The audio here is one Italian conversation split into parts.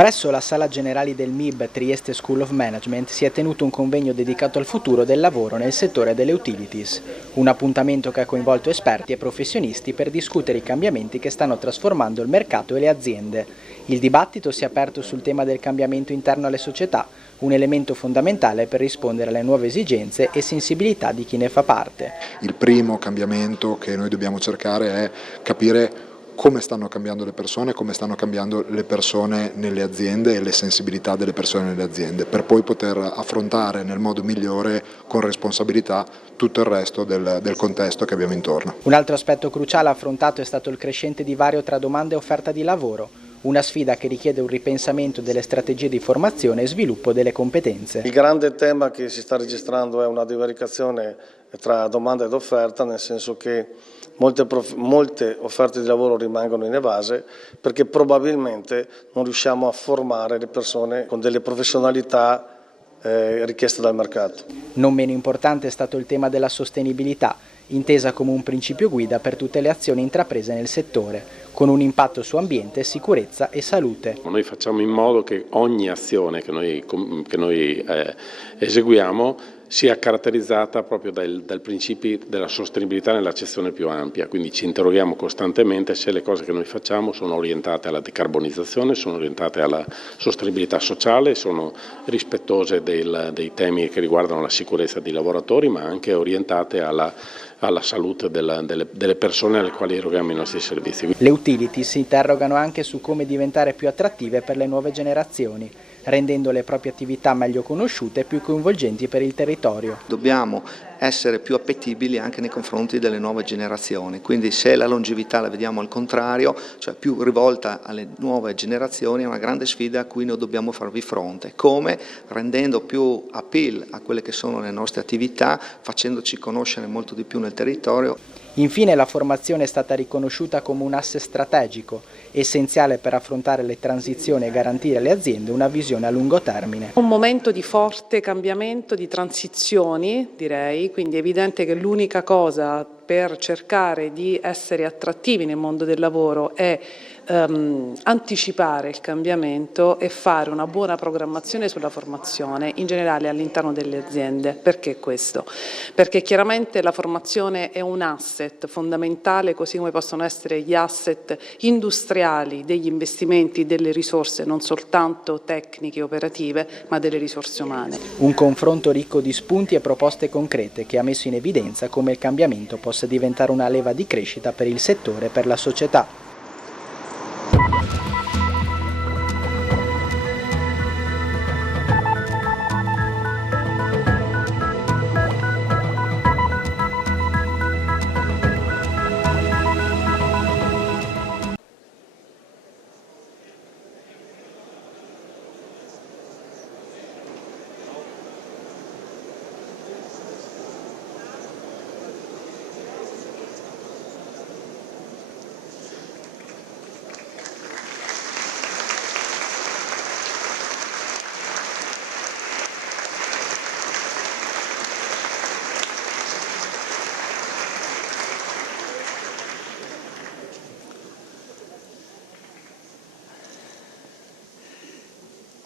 Presso la Sala Generali del MIB Trieste School of Management si è tenuto un convegno dedicato al futuro del lavoro nel settore delle utilities, un appuntamento che ha coinvolto esperti e professionisti per discutere i cambiamenti che stanno trasformando il mercato e le aziende. Il dibattito si è aperto sul tema del cambiamento interno alle società, un elemento fondamentale per rispondere alle nuove esigenze e sensibilità di chi ne fa parte. Il primo cambiamento che noi dobbiamo cercare è capire come stanno cambiando le persone, come stanno cambiando le persone nelle aziende e le sensibilità delle persone nelle aziende, per poi poter affrontare nel modo migliore, con responsabilità, tutto il resto del contesto che abbiamo intorno. Un altro aspetto cruciale affrontato è stato il crescente divario tra domanda e offerta di lavoro, una sfida che richiede un ripensamento delle strategie di formazione e sviluppo delle competenze. Il grande tema che si sta registrando è una divaricazione tra domanda ed offerta, nel senso che molte offerte di lavoro rimangono inevase perché probabilmente non riusciamo a formare le persone con delle professionalità richieste dal mercato. Non meno importante è stato il tema della sostenibilità, intesa come un principio guida per tutte le azioni intraprese nel settore, con un impatto su ambiente, sicurezza e salute. Noi facciamo in modo che ogni azione che noi eseguiamo sia caratterizzata proprio dal principio della sostenibilità nell'accezione più ampia, quindi ci interroghiamo costantemente se le cose che noi facciamo sono orientate alla decarbonizzazione, sono orientate alla sostenibilità sociale, sono rispettose dei temi che riguardano la sicurezza dei lavoratori, ma anche orientate alla salute delle persone alle quali eroghiamo i nostri servizi. Le utility si interrogano anche su come diventare più attrattive per le nuove generazioni, rendendo le proprie attività meglio conosciute e più coinvolgenti per il territorio. Dobbiamo essere più appetibili anche nei confronti delle nuove generazioni, quindi se la longevità la vediamo al contrario, cioè più rivolta alle nuove generazioni, è una grande sfida a cui noi dobbiamo farvi fronte. Come? Rendendo più appeal a quelle che sono le nostre attività, facendoci conoscere molto di più nel territorio. Infine la formazione è stata riconosciuta come un asse strategico, essenziale per affrontare le transizioni e garantire alle aziende una visione a lungo termine. Un momento di forte cambiamento, di transizioni direi, quindi è evidente che l'unica cosa per cercare di essere attrattivi nel mondo del lavoro è anticipare il cambiamento e fare una buona programmazione sulla formazione in generale all'interno delle aziende. Perché questo? Perché chiaramente la formazione è un asset fondamentale, così come possono essere gli asset industriali degli investimenti, delle risorse non soltanto tecniche e operative, ma delle risorse umane. Un confronto ricco di spunti e proposte concrete che ha messo in evidenza come il cambiamento possa diventare una leva di crescita per il settore e per la società.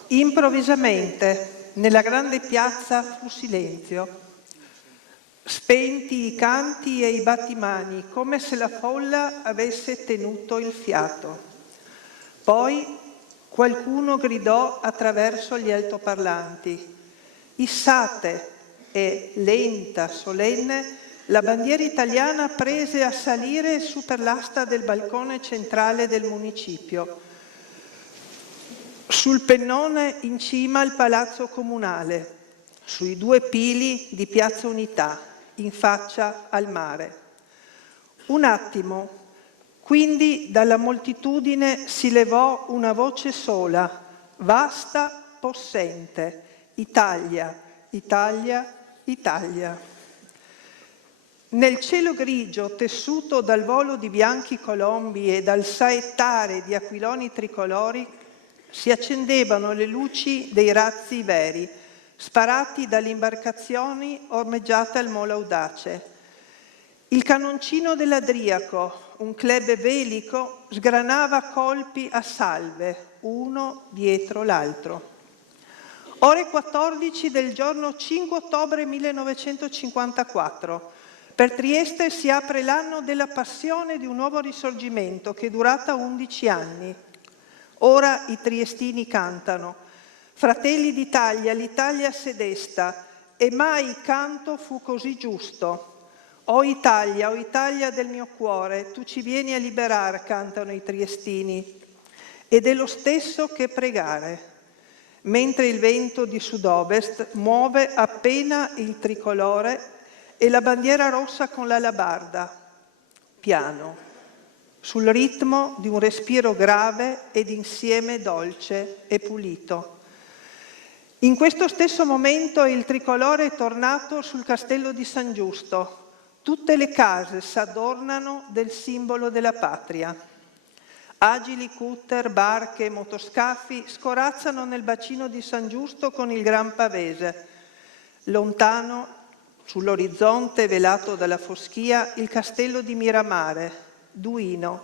Improvvisamente, nella grande piazza fu silenzio, spenti i canti e i battimani, come se la folla avesse tenuto il fiato. Poi qualcuno gridò attraverso gli altoparlanti: «Issate!» e, lenta, solenne, la bandiera italiana prese a salire su per l'asta del balcone centrale del municipio. Sul pennone in cima al Palazzo Comunale, sui 2 pili di Piazza Unità, in faccia al mare. Un attimo, quindi dalla moltitudine si levò una voce sola, vasta, possente: Italia, Italia, Italia. Nel cielo grigio, tessuto dal volo di bianchi colombi e dal saettare di aquiloni tricolori, si accendevano le luci dei razzi veri, sparati dalle imbarcazioni ormeggiate al Molo Audace. Il cannoncino dell'Adriaco, un club velico, sgranava colpi a salve, uno dietro l'altro. Ore 14 del giorno 5 ottobre 1954. Per Trieste si apre l'anno della passione di un nuovo risorgimento che è durata 11 anni. Ora i triestini cantano: Fratelli d'Italia, l'Italia s'è desta, e mai il canto fu così giusto. O Italia del mio cuore, tu ci vieni a liberare, cantano i triestini. Ed è lo stesso che pregare. Mentre il vento di sud-ovest muove appena il tricolore e la bandiera rossa con l'alabarda, piano, sul ritmo di un respiro grave ed insieme dolce e pulito. In questo stesso momento il tricolore è tornato sul castello di San Giusto. Tutte le case s'adornano del simbolo della patria. Agili cutter, barche, motoscafi scorazzano nel bacino di San Giusto con il Gran Pavese. Lontano, sull'orizzonte velato dalla foschia, il castello di Miramare, Duino,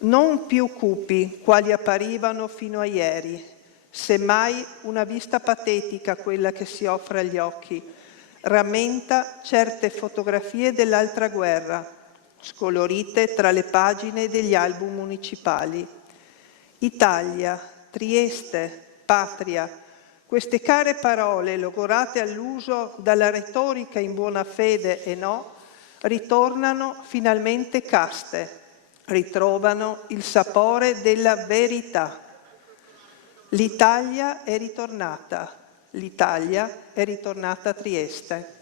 non più cupi quali apparivano fino a ieri, semmai una vista patetica quella che si offre agli occhi. Rammenta certe fotografie dell'altra guerra, scolorite tra le pagine degli album municipali. Italia, Trieste, patria, queste care parole, logorate all'uso dalla retorica in buona fede e no, ritornano finalmente caste, ritrovano il sapore della verità. L'Italia è ritornata a Trieste.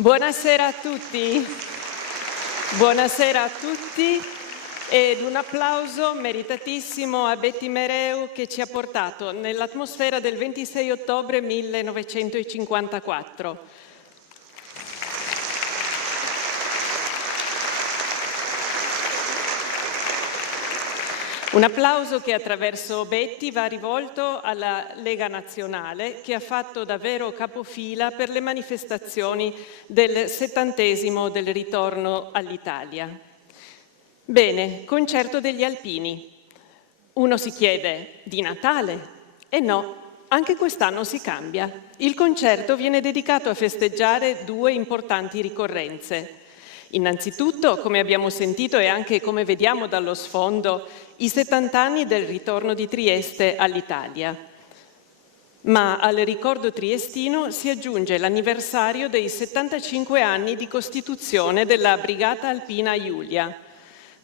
Buonasera a tutti, buonasera a tutti ed un applauso meritatissimo a Betty Mereu che ci ha portato nell'atmosfera del 26 ottobre 1954. Un applauso che attraverso Betty va rivolto alla Lega Nazionale che ha fatto davvero capofila per le manifestazioni del 70° del ritorno all'Italia. Bene, concerto degli Alpini. Uno si chiede, di Natale? E no, anche quest'anno si cambia. Il concerto viene dedicato a festeggiare 2 importanti ricorrenze. Innanzitutto, come abbiamo sentito e anche come vediamo dallo sfondo, i 70 anni del ritorno di Trieste all'Italia. Ma al ricordo triestino si aggiunge l'anniversario dei 75 anni di costituzione della Brigata Alpina Julia.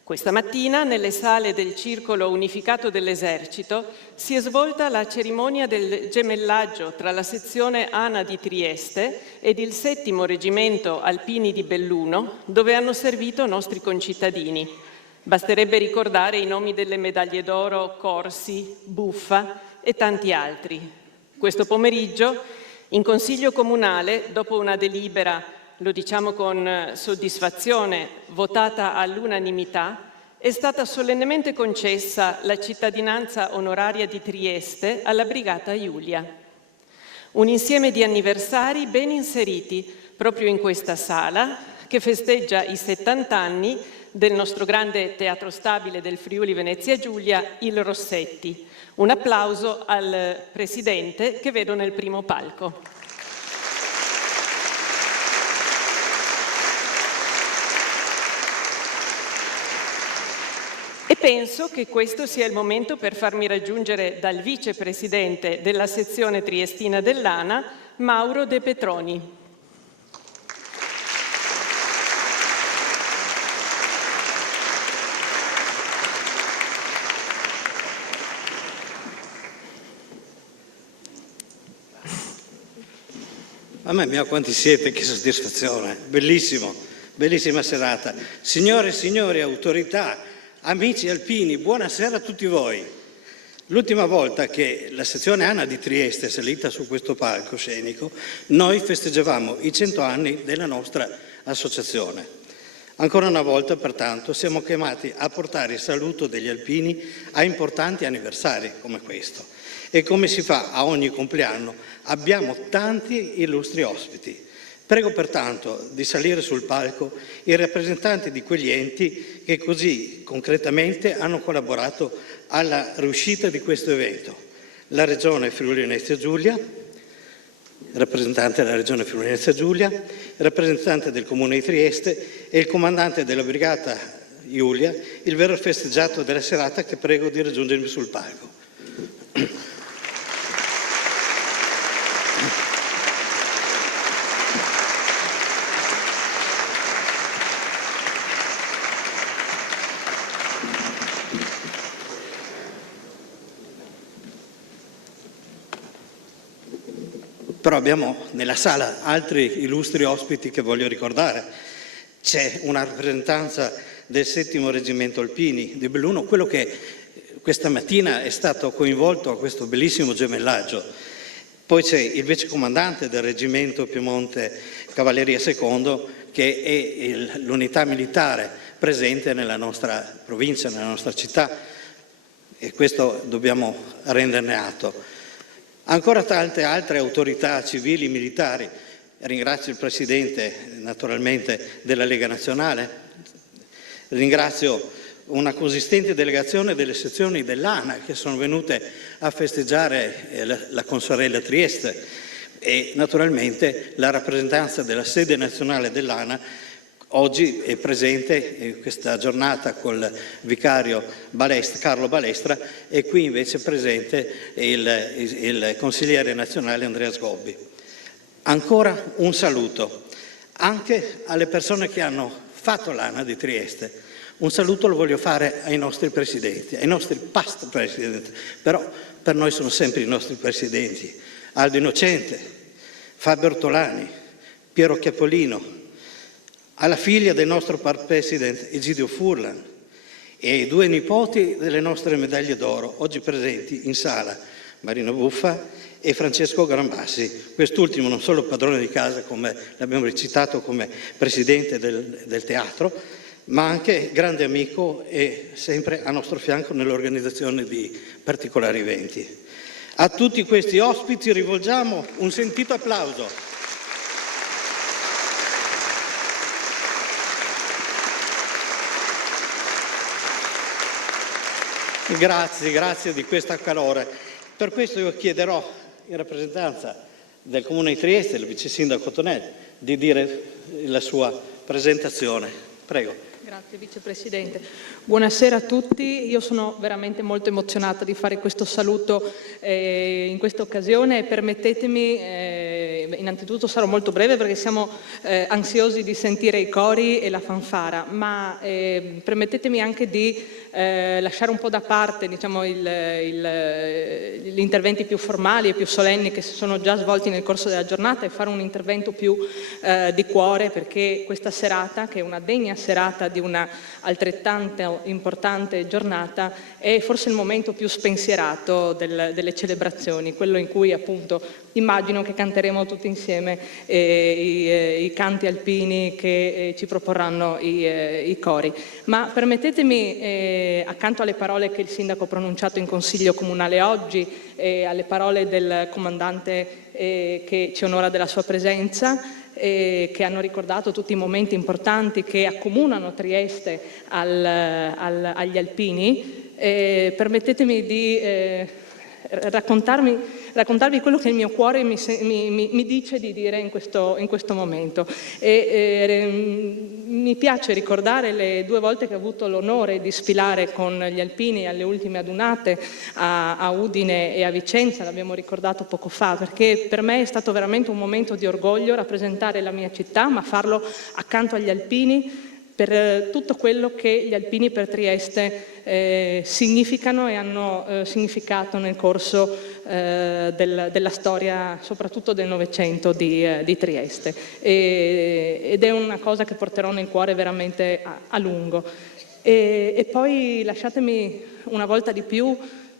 Questa mattina, nelle sale del Circolo Unificato dell'Esercito, si è svolta la cerimonia del gemellaggio tra la sezione ANA di Trieste ed il 7° Reggimento Alpini di Belluno, dove hanno servito nostri concittadini. Basterebbe ricordare i nomi delle medaglie d'oro Corsi, Buffa e tanti altri. Questo pomeriggio, in Consiglio Comunale, dopo una delibera, lo diciamo con soddisfazione, votata all'unanimità, è stata solennemente concessa la cittadinanza onoraria di Trieste alla Brigata Julia. Un insieme di anniversari ben inseriti proprio in questa sala, che festeggia i 70 anni del nostro grande teatro stabile del Friuli Venezia Giulia, il Rossetti. Un applauso al Presidente che vedo nel primo palco. E penso che questo sia il momento per farmi raggiungere dal Vicepresidente della sezione triestina dell'ANA, Mauro De Petroni. Mamma mia, quanti siete, che soddisfazione, bellissimo, bellissima serata. Signore e signori, autorità, amici alpini, buonasera a tutti voi. L'ultima volta che la sezione ANA di Trieste è salita su questo palco scenico, noi festeggiavamo i 100 anni della nostra associazione. Ancora una volta, pertanto, siamo chiamati a portare il saluto degli alpini a importanti anniversari come questo. E come si fa a ogni compleanno, abbiamo tanti illustri ospiti. Prego pertanto di salire sul palco i rappresentanti di quegli enti che così concretamente hanno collaborato alla riuscita di questo evento. La Regione Friuli-Venezia Giulia, rappresentante della Regione Friuli-Venezia Giulia, rappresentante del Comune di Trieste e il comandante della Brigata Giulia, il vero festeggiato della serata, che prego di raggiungermi sul palco. Però abbiamo nella sala altri illustri ospiti che voglio ricordare. C'è una rappresentanza del 7° Reggimento Alpini di Belluno, quello che questa mattina è stato coinvolto a questo bellissimo gemellaggio. Poi c'è il vicecomandante del Reggimento Piemonte Cavalleria II, che è l'unità militare presente nella nostra provincia, nella nostra città, e questo dobbiamo renderne atto. Ancora tante altre autorità civili, militari. Ringrazio il Presidente, naturalmente, della Lega Nazionale. Ringrazio una consistente delegazione delle sezioni dell'ANA che sono venute a festeggiare la Consorella Trieste e naturalmente la rappresentanza della sede nazionale dell'ANA. Oggi è presente in questa giornata col vicario Carlo Balestra, e qui invece è presente il consigliere nazionale Andrea Sgobbi. Ancora un saluto anche alle persone che hanno fatto l'ANA di Trieste. Un saluto lo voglio fare ai nostri presidenti, ai nostri past presidenti, però per noi sono sempre i nostri presidenti. Aldo Innocente, Fabio Ortolani, Piero Chiapolino, alla figlia del nostro president Egidio Furlan e ai 2 nipoti delle nostre medaglie d'oro, oggi presenti in sala, Marino Buffa e Francesco Grambassi, quest'ultimo non solo padrone di casa, come l'abbiamo recitato come presidente del teatro, ma anche grande amico e sempre a nostro fianco nell'organizzazione di particolari eventi. A tutti questi ospiti rivolgiamo un sentito applauso. Grazie di questo calore. Per questo io chiederò in rappresentanza del Comune di Trieste, il vice sindaco Tonelli, di dire la sua presentazione. Prego. Grazie Vicepresidente. Buonasera a tutti, io sono veramente molto emozionata di fare questo saluto in questa occasione e permettetemi, innanzitutto sarò molto breve perché siamo ansiosi di sentire i cori e la fanfara, ma permettetemi anche di lasciare un po' da parte, diciamo, gli interventi più formali e più solenni che si sono già svolti nel corso della giornata e fare un intervento più di cuore, perché questa serata, che è una degna serata di una altrettanto importante giornata, è forse il momento più spensierato delle celebrazioni, quello in cui appunto immagino che canteremo tutti insieme i canti alpini che ci proporranno i cori. Ma permettetemi, accanto alle parole che il Sindaco ha pronunciato in Consiglio Comunale oggi e alle parole del Comandante che ci onora della sua presenza, che hanno ricordato tutti i momenti importanti che accomunano Trieste agli alpini, permettetemi di raccontarvi quello che il mio cuore mi dice di dire in questo momento. Mi piace ricordare le 2 volte che ho avuto l'onore di sfilare con gli alpini alle ultime adunate a Udine e a Vicenza, l'abbiamo ricordato poco fa, perché per me è stato veramente un momento di orgoglio rappresentare la mia città, ma farlo accanto agli alpini, per tutto quello che gli alpini per Trieste significano e hanno significato nel corso della storia, soprattutto del Novecento di Trieste, ed è una cosa che porterò nel cuore veramente a lungo. E poi lasciatemi una volta di più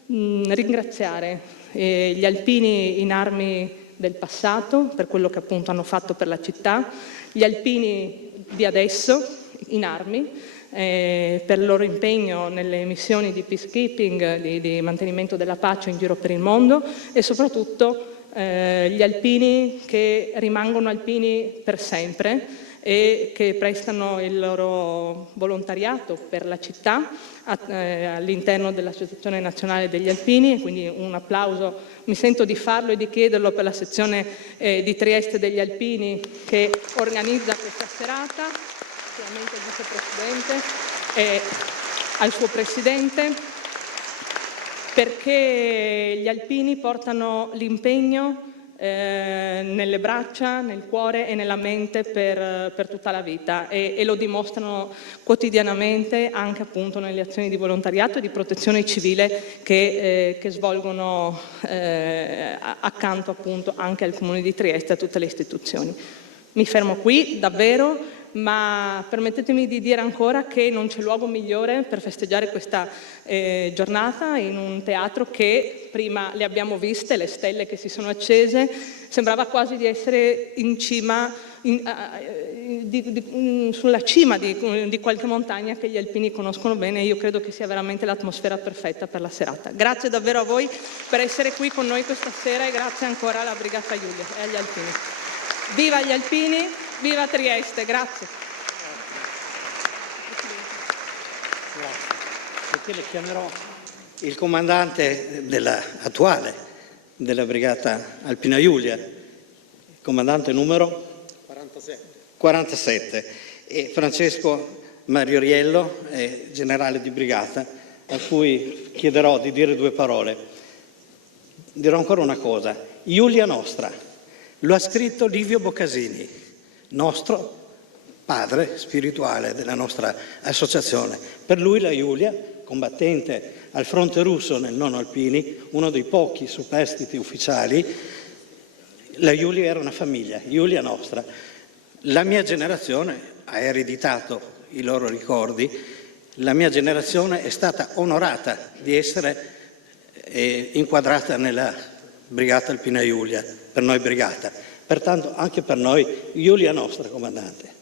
ringraziare gli alpini in armi del passato per quello che appunto hanno fatto per la città, gli alpini di adesso in armi, per il loro impegno nelle missioni di peacekeeping, di mantenimento della pace in giro per il mondo, e soprattutto gli alpini che rimangono alpini per sempre e che prestano il loro volontariato per la città all'interno dell'Associazione Nazionale degli Alpini. Quindi un applauso, mi sento di farlo e di chiederlo per la sezione di Trieste degli Alpini che organizza questa serata, sicuramente il vicepresidente e al suo presidente, perché gli alpini portano l'impegno nelle braccia, nel cuore e nella mente per tutta la vita, e lo dimostrano quotidianamente anche appunto nelle azioni di volontariato e di protezione civile che svolgono accanto appunto anche al Comune di Trieste e a tutte le istituzioni. Mi fermo qui davvero, ma permettetemi di dire ancora che non c'è luogo migliore per festeggiare questa giornata in un teatro che prima le abbiamo viste, le stelle che si sono accese, sembrava quasi di essere in cima, sulla cima di qualche montagna che gli alpini conoscono bene, e io credo che sia veramente l'atmosfera perfetta per la serata. Grazie davvero a voi per essere qui con noi questa sera, e grazie ancora alla Brigata Giulia e agli alpini. Viva gli alpini, viva Trieste, grazie. Perché le chiamerò il comandante attuale della Brigata Alpina Giulia, il comandante numero 47, e Francesco Marioriello, generale di brigata, a cui chiederò di dire due parole. Dirò ancora una cosa: Giulia nostra. Lo ha scritto Livio Boccasini, nostro padre spirituale della nostra associazione. Per lui la Giulia, combattente al fronte russo nel Nono Alpini, uno dei pochi superstiti ufficiali, la Giulia era una famiglia, Giulia nostra. La mia generazione ha ereditato i loro ricordi, la mia generazione è stata onorata di essere inquadrata nella Brigata Alpina Giulia, per noi brigata, pertanto anche per noi Giulia nostra, comandante.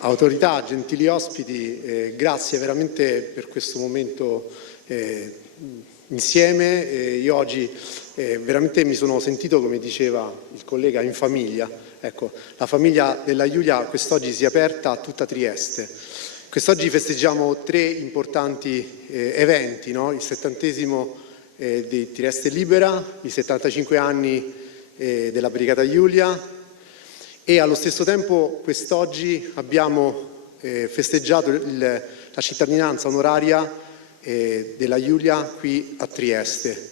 Autorità, gentili ospiti, grazie veramente per questo momento insieme. Io oggi veramente mi sono sentito, come diceva il collega, in famiglia. Ecco, la famiglia della Giulia quest'oggi si è aperta a tutta Trieste. Quest'oggi festeggiamo 3 importanti eventi, no? Il 70° di Trieste Libera, i 75 anni della Brigata Giulia, e allo stesso tempo quest'oggi abbiamo festeggiato la cittadinanza onoraria della Giulia qui a Trieste.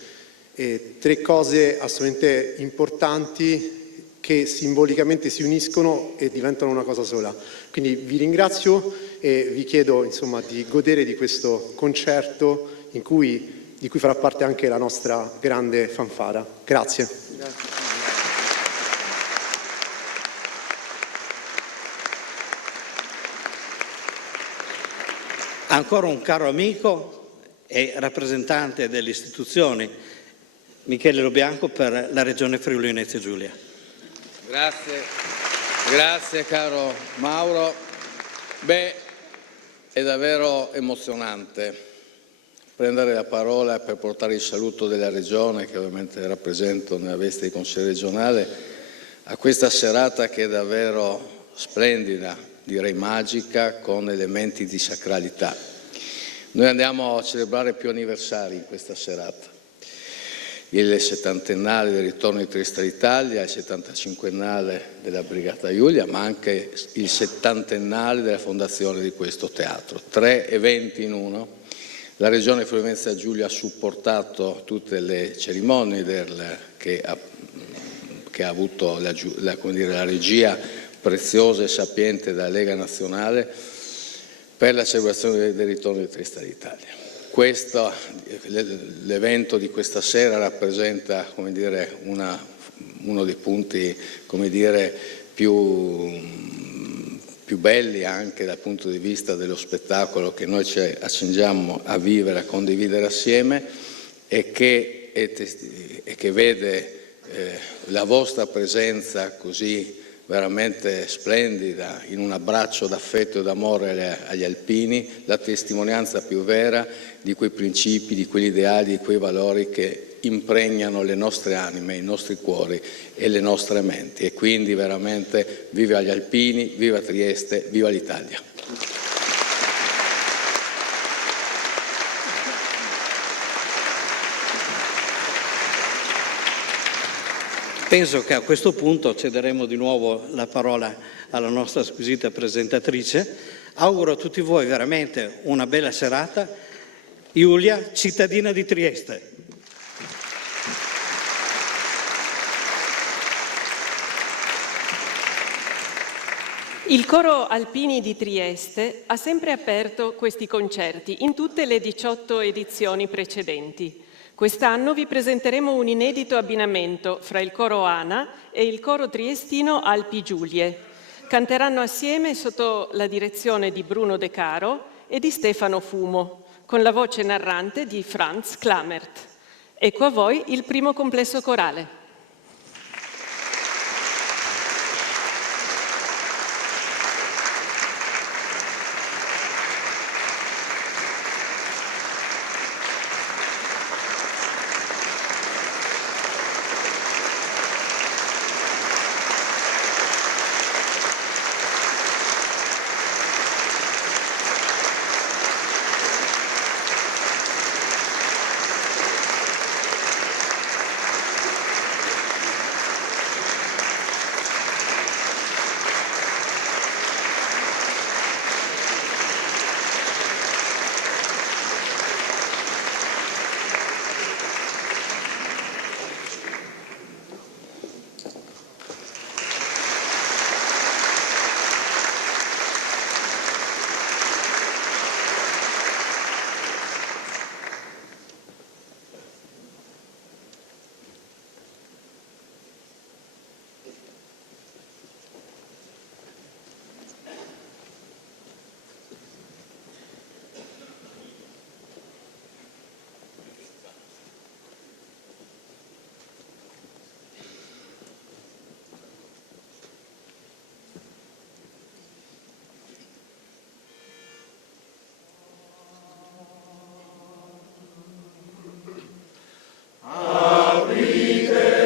3 cose assolutamente importanti che simbolicamente si uniscono e diventano una cosa sola. Quindi vi ringrazio e vi chiedo insomma di godere di questo concerto di cui farà parte anche la nostra grande fanfara. Grazie. Ancora un caro amico e rappresentante delle istituzioni, Michele Lobianco, per la Regione Friuli Venezia Giulia. Grazie caro Mauro. Beh, è davvero emozionante prendere la parola per portare il saluto della Regione, che ovviamente rappresento nella veste di consigliere regionale, a questa serata che è davvero splendida, direi magica, con elementi di sacralità. Noi andiamo a celebrare più anniversari in questa serata. Il 70ennale del ritorno di Trieste all'Italia, il 75ennale della Brigata Giulia, ma anche il 70ennale della fondazione di questo teatro. 3 eventi in uno. La Regione Friuli Venezia Giulia ha supportato tutte le cerimonie che ha avuto la regia preziosa e sapiente della Lega Nazionale, per la celebrazione del ritorno di Trieste all'Italia. L'evento di questa sera rappresenta, come dire, uno dei punti, come dire, più belli anche dal punto di vista dello spettacolo che noi ci accingiamo a vivere, a condividere assieme, e che vede la vostra presenza così veramente splendida in un abbraccio d'affetto e d'amore agli alpini, la testimonianza più vera di quei principi, di quegli ideali, di quei valori che impregnano le nostre anime, i nostri cuori e le nostre menti. E quindi veramente viva gli alpini, viva Trieste, viva l'Italia. Penso che a questo punto cederemo di nuovo la parola alla nostra squisita presentatrice. Auguro a tutti voi veramente una bella serata. Giulia, cittadina di Trieste. Il Coro Alpini di Trieste ha sempre aperto questi concerti in tutte le 18 edizioni precedenti. Quest'anno vi presenteremo un inedito abbinamento fra il Coro ANA e il Coro Triestino Alpi Giulie. Canteranno assieme sotto la direzione di Bruno De Caro e di Stefano Fumo, con la voce narrante di Franz Klamert. Ecco a voi il primo complesso corale. Aprite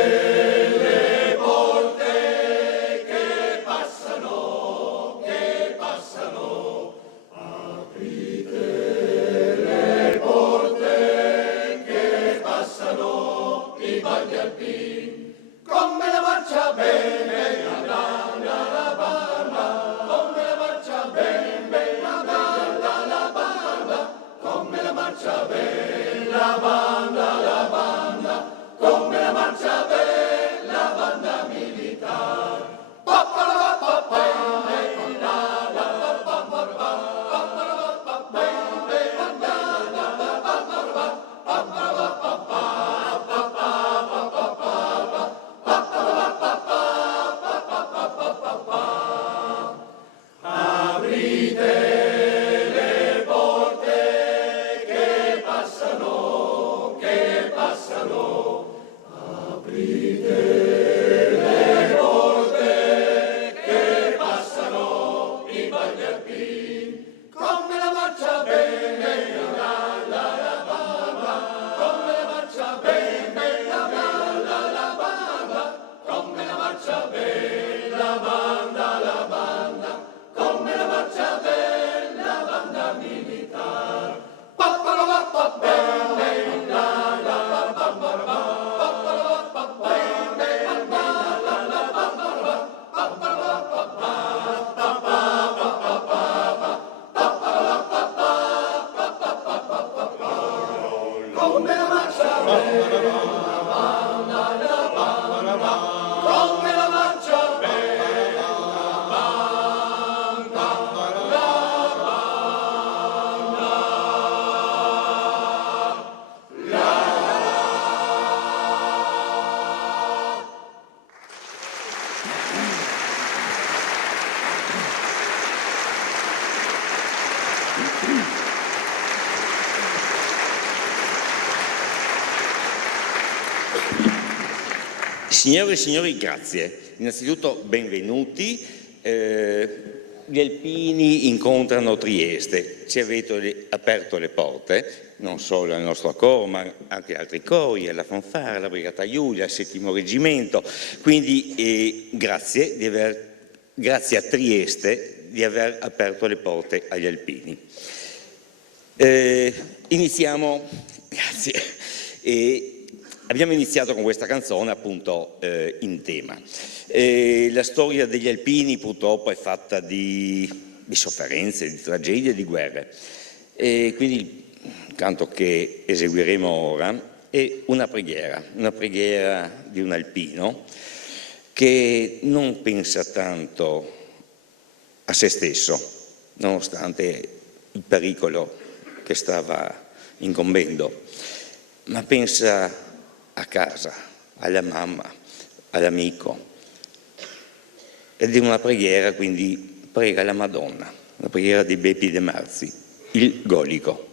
Signore e signori, grazie. Innanzitutto benvenuti. Gli alpini incontrano Trieste, ci avete aperto le porte, non solo al nostro coro ma anche altri cori, alla fanfara, alla Brigata Giulia, al 7° Reggimento, quindi grazie a Trieste di aver aperto le porte agli alpini. Abbiamo iniziato con questa canzone appunto in tema. La storia degli alpini purtroppo è fatta di sofferenze, di tragedie, di guerre. Quindi il canto che eseguiremo ora è una preghiera di un alpino che non pensa tanto a se stesso, nonostante il pericolo che stava incombendo, ma pensa a casa, alla mamma, all'amico. Ed è una preghiera, quindi prega la Madonna, la preghiera di Beppi De Marzi, il Golico.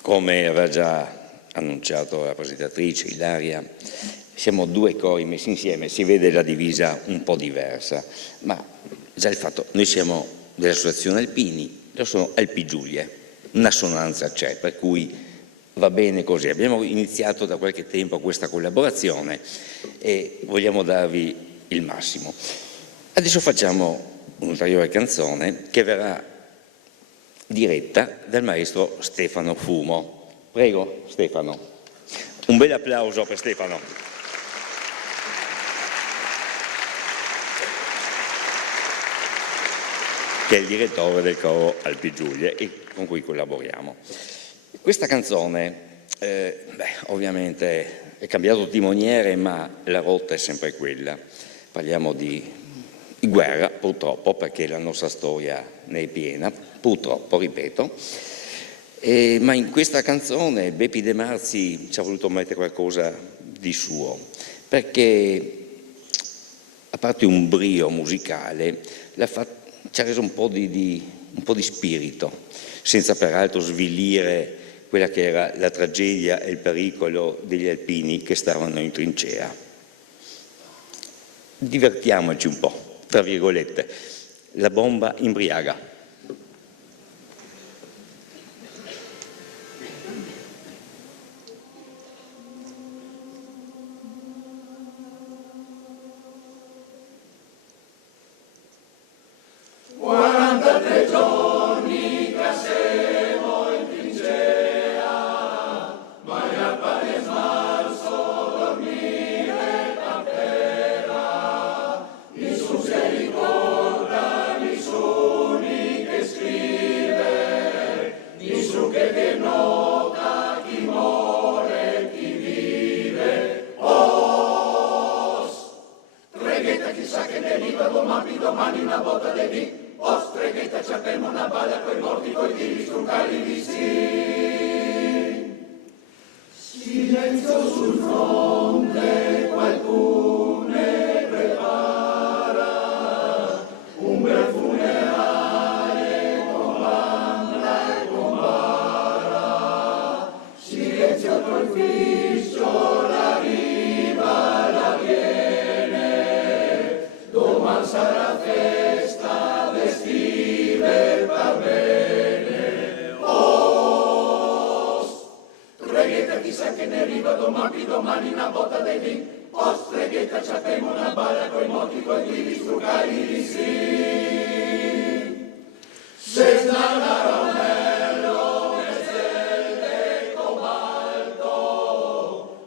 Come aveva già annunciato la presentatrice Ilaria, siamo due cori messi insieme, si vede la divisa un po' diversa, ma già il fatto, noi siamo dell'Associazione Alpini, loro sono Alpi Giulie, un'assonanza c'è, per cui va bene così. Abbiamo iniziato da qualche tempo questa collaborazione e vogliamo darvi il massimo. Adesso facciamo un'ulteriore canzone che verrà diretta dal maestro Stefano Fumo. Prego Stefano. Un bel applauso per Stefano. Che è il direttore del coro Alpi Giulie e con cui collaboriamo. Questa canzone, ovviamente è cambiato timoniere, ma la rotta è sempre quella. Parliamo di guerra, purtroppo, perché la nostra storia ne è piena, purtroppo, ripeto. Ma in questa canzone Beppi De Marzi ci ha voluto mettere qualcosa di suo, perché a parte un brio musicale ci ha reso un po' di spirito, senza peraltro svilire quella che era la tragedia e il pericolo degli alpini che stavano in trincea. Divertiamoci un po', tra virgolette. La bomba imbriaga. Domani una botta di vin, ostreghetta ci abbiamo una balla coi morti, coi vivi, strucali di sì. Silenzio sul fronte, qualcuno ne prepara, un bel funerale con banda e con bara. Silenzio col fiscio, la riva la viene, domani sarà festa, vestive va bene. Streghetto chissà che ne arriva domani una botta dei vin. Streghetto ci abbiamo una balla coi morti, coi vivi, strucali di sì. Se sta Romello, mezz'elle cobalto,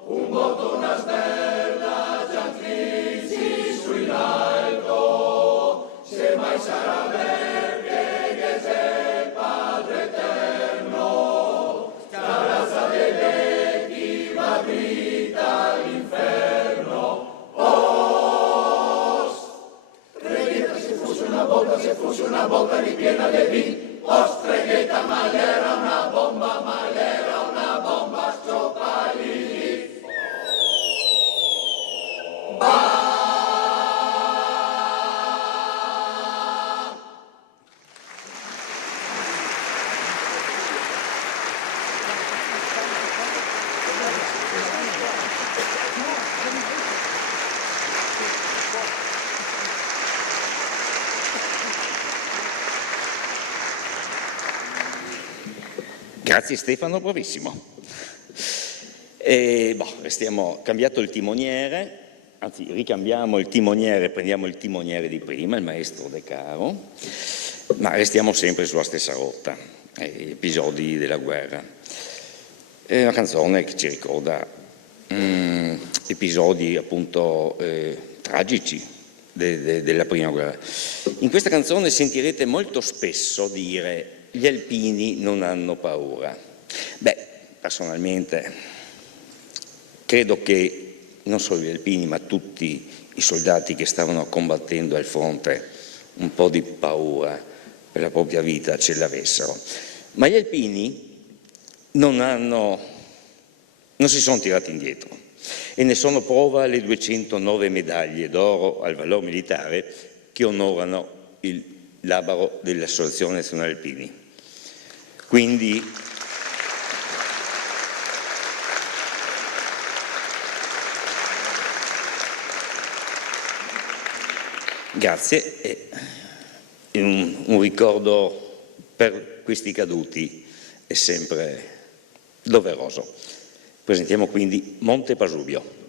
un botto, una stella, Gianfrizzi sui l'alto. Se mai sarà perché che sei il Padre Eterno, la razza dei vecchi va dritta all'inferno. Streghetto se fosse una botta ripiena di vin, streghetto ma era una bomba, sciopali lì. Grazie Stefano, bravissimo. Restiamo cambiato il timoniere, anzi ricambiamo il timoniere, prendiamo il timoniere di prima, il maestro De Caro, ma restiamo sempre sulla stessa rotta, episodi della guerra. È una canzone che ci ricorda episodi appunto tragici della prima guerra. In questa canzone sentirete molto spesso dire gli alpini non hanno paura. Personalmente credo che non solo gli alpini ma tutti i soldati che stavano combattendo al fronte un po' di paura per la propria vita ce l'avessero. Ma gli alpini non si sono tirati indietro e ne sono prova le 209 medaglie d'oro al valor militare che onorano il labaro dell'Associazione Nazionale Alpini. Quindi grazie e un ricordo per questi caduti è sempre doveroso. Presentiamo quindi Monte Pasubio.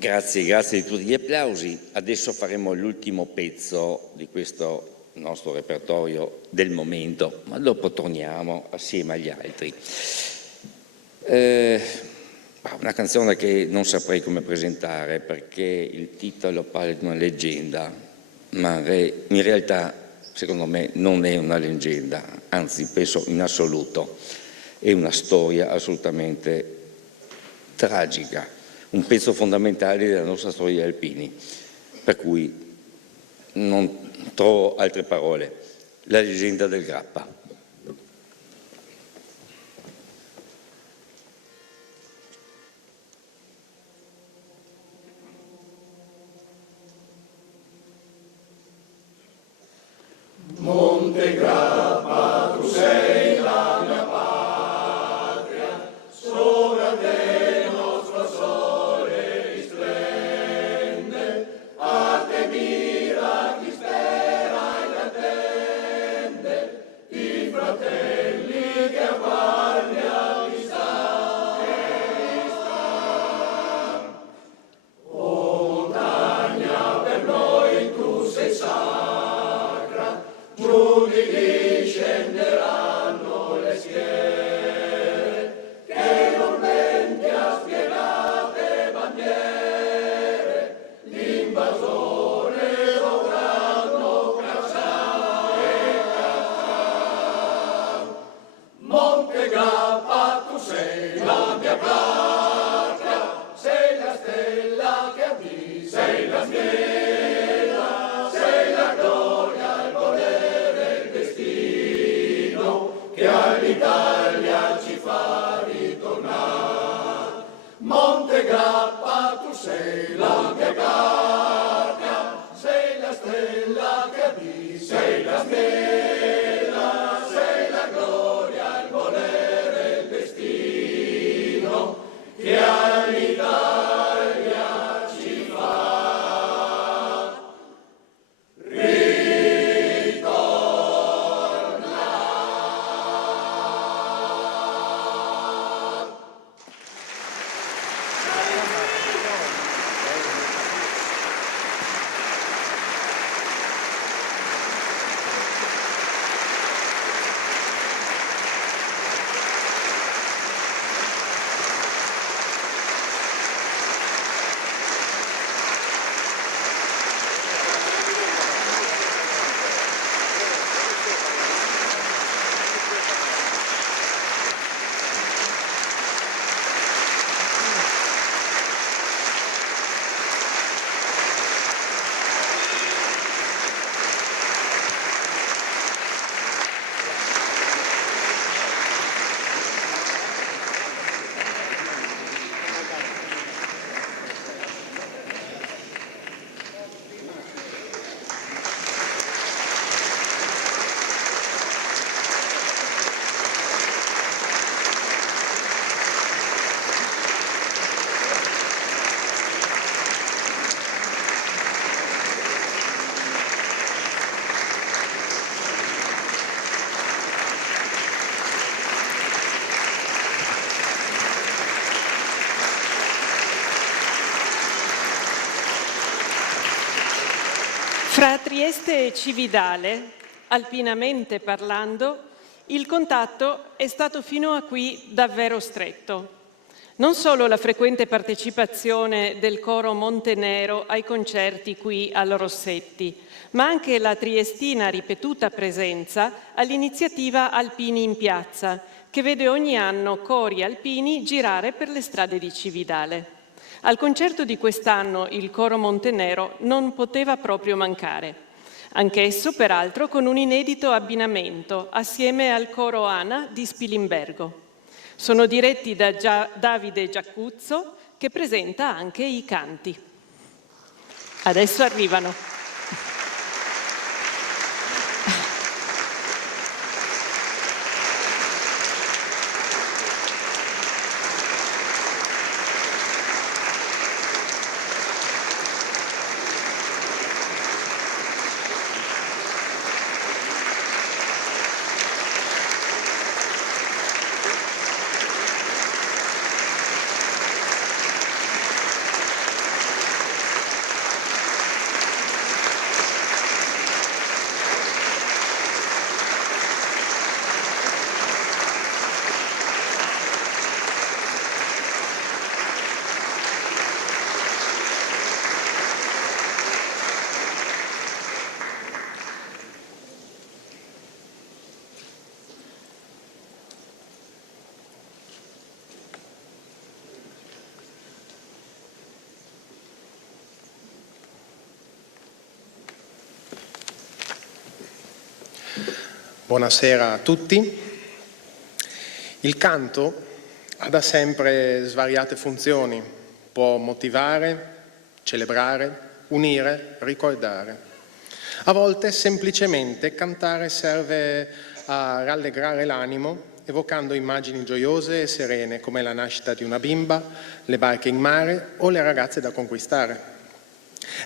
Grazie, grazie di tutti gli applausi. Adesso faremo l'ultimo pezzo di questo nostro repertorio del momento, ma dopo torniamo assieme agli altri. Una canzone che non saprei come presentare perché il titolo parla di una leggenda, ma in realtà secondo me non è una leggenda, anzi penso in assoluto è una storia assolutamente tragica, un pezzo fondamentale della nostra storia degli alpini, per cui non trovo altre parole. La leggenda del Grappa. Monte Grappa, tu sei la mia patria, sopra te il nostro sole risplende, a te mira chi spera e attende, Fra Trieste e Cividale, alpinamente parlando, il contatto è stato fino a qui davvero stretto. Non solo la frequente partecipazione del coro Montenero ai concerti qui al Rossetti, ma anche la triestina ripetuta presenza all'iniziativa Alpini in Piazza, che vede ogni anno cori alpini girare per le strade di Cividale. Al concerto di quest'anno il coro Montenero non poteva proprio mancare. Anch'esso, peraltro, con un inedito abbinamento assieme al coro Ana di Spilimbergo. Sono diretti da Davide Giacuzzo, che presenta anche i canti. Adesso arrivano. Buonasera a tutti. Il canto ha da sempre svariate funzioni. Può motivare, celebrare, unire, ricordare. A volte semplicemente cantare serve a rallegrare l'animo, evocando immagini gioiose e serene come la nascita di una bimba, le barche in mare o le ragazze da conquistare.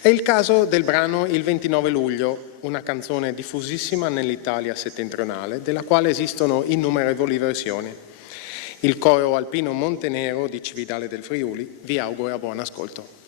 È il caso del brano Il 29 luglio, una canzone diffusissima nell'Italia settentrionale, della quale esistono innumerevoli versioni. Il coro alpino Montenero di Cividale del Friuli vi augura buon ascolto.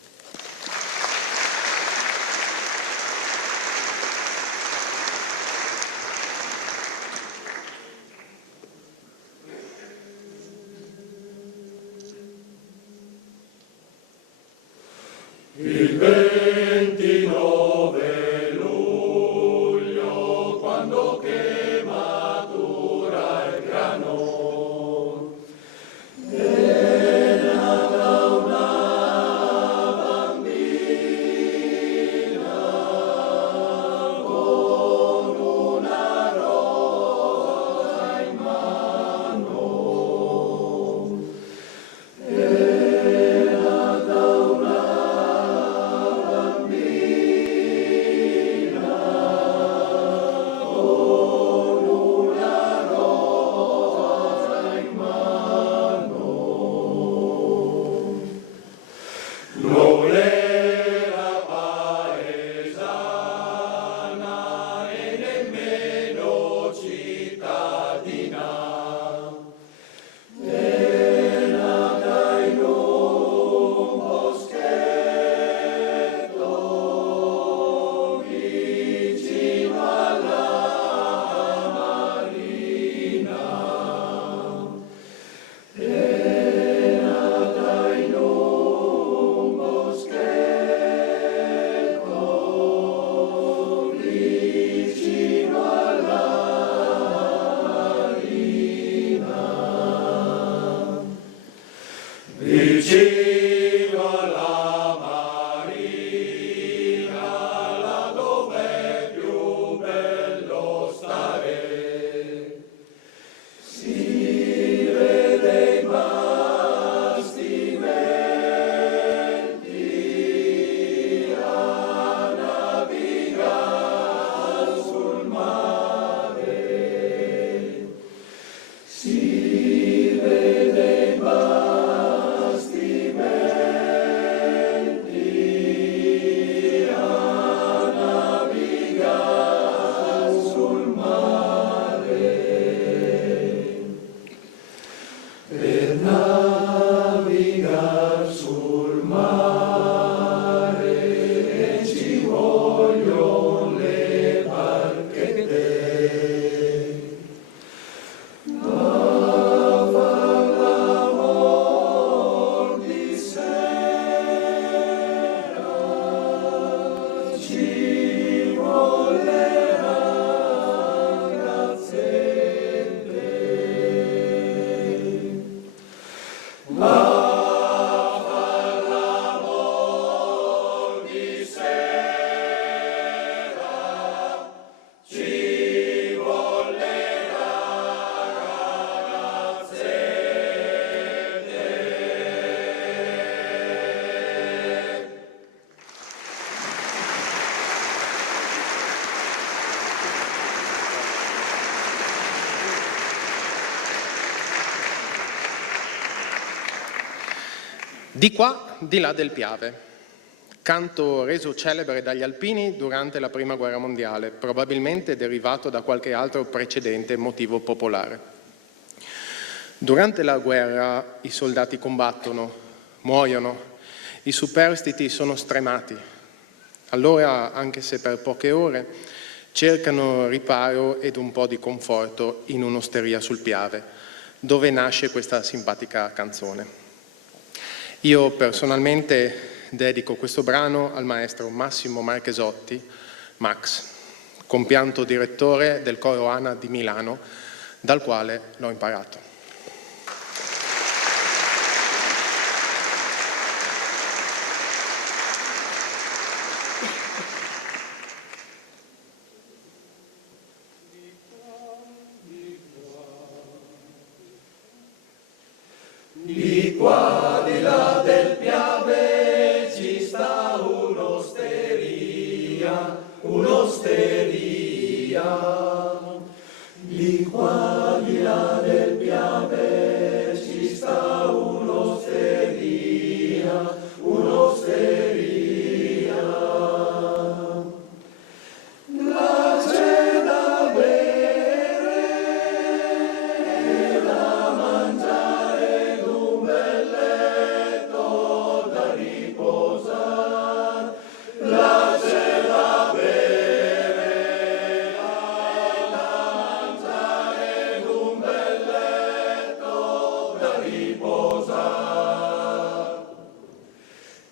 Il 29 luglio, quando che matura il grano, è nata una bambina con una rosa in mano. È nata una bambina con Di qua, di là del Piave, canto reso celebre dagli alpini durante la Prima Guerra Mondiale, probabilmente derivato da qualche altro precedente motivo popolare. Durante la guerra i soldati combattono, muoiono, i superstiti sono stremati. Allora, anche se per poche ore, cercano riparo ed un po' di conforto in un'osteria sul Piave, dove nasce questa simpatica canzone. Io personalmente dedico questo brano al maestro Massimo Marchesotti, Max, compianto direttore del coro ANA di Milano, dal quale l'ho imparato. Di qua, di là del Piave ci sta un'osteria, un'osteria. Di qua, di là del Piave ci sta un'osteria, un'osteria. Là c'è da bere e da mangiare, un bel letto da riposare. Là c'è da bere e da mangiare, un bel letto da riposare.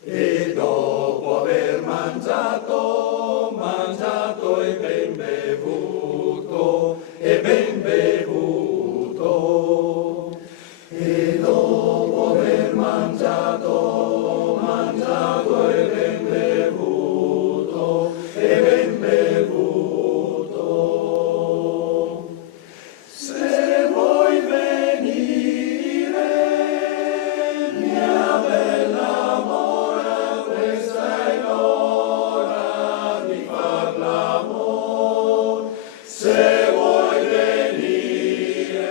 E dopo aver mangiato e ben bevuto, e ben bevuto. E dopo aver mangiato e ben bevuto, e ben bevuto. Se vuoi venire, mia bella mora, questa è l'ora di far l'amor. Se vuoi venire,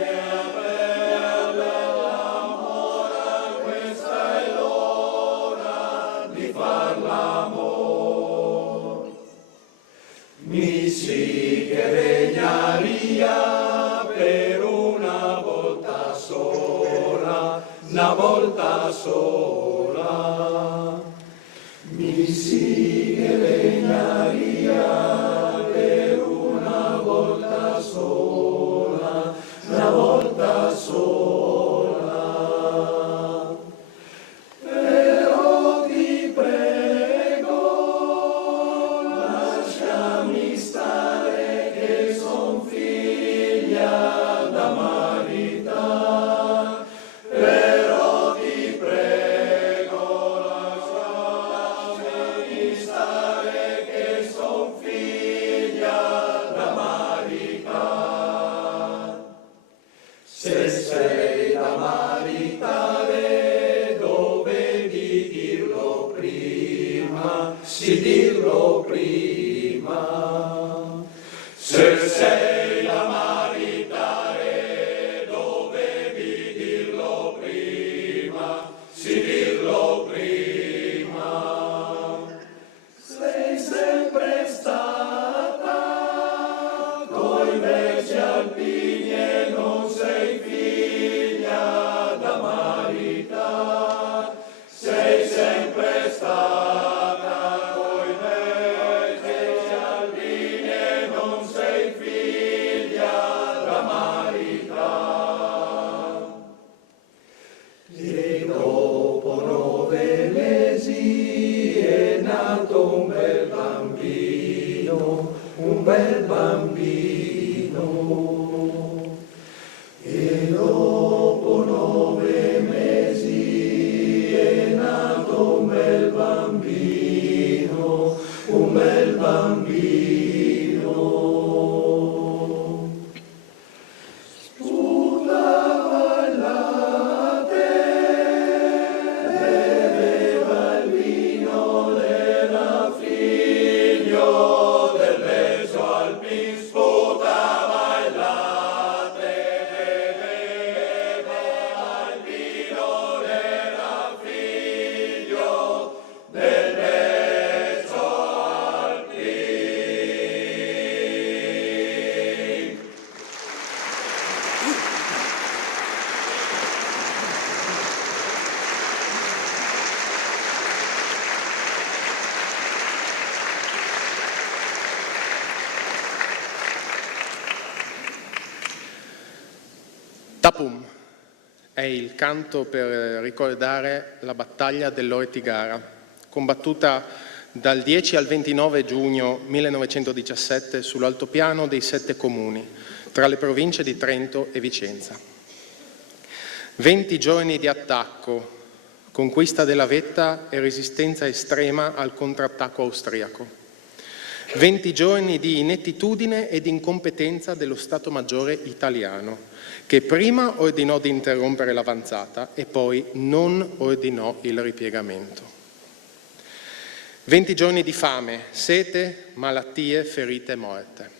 mia bella mora, questa è l'ora di far l'amor. Mi si che regnaria per una volta sola. Mi si che regnaria per una volta sola, una volta sola. Però ti prego, lasciami stare che son figlia da marità. Però ti prego, lasciami stare che son figlia da marità. Se sei da maritare, dovevi dirlo prima, sì dirlo prima. Se sei da maritare, dovevi dirlo prima, sì dirlo prima. Sei sempre stata coi versi alpini e non sei figlia da marità. Sei sempre stata coi versi alpini e non sei figlia da marità. E dopo 9 mesi è nato un bel bambino, un bel bambino. E dopo 9 mesi è nato un bel bambino, un bel bambino. Sputava il latte, beveva il vino, l'era figlio del verso alpin. Sputava il latte, beveva il vino, l'era figlio Tapum è il canto per ricordare la battaglia dell'Ortigara, combattuta dal 10 al 29 giugno 1917 sull'altopiano dei 7 comuni, tra le province di Trento e Vicenza. 20 giorni di attacco, conquista della vetta e resistenza estrema al contrattacco austriaco. 20 giorni di inettitudine ed incompetenza dello Stato Maggiore italiano, che prima ordinò di interrompere l'avanzata e poi non ordinò il ripiegamento. 20 giorni di fame, sete, malattie, ferite e morte.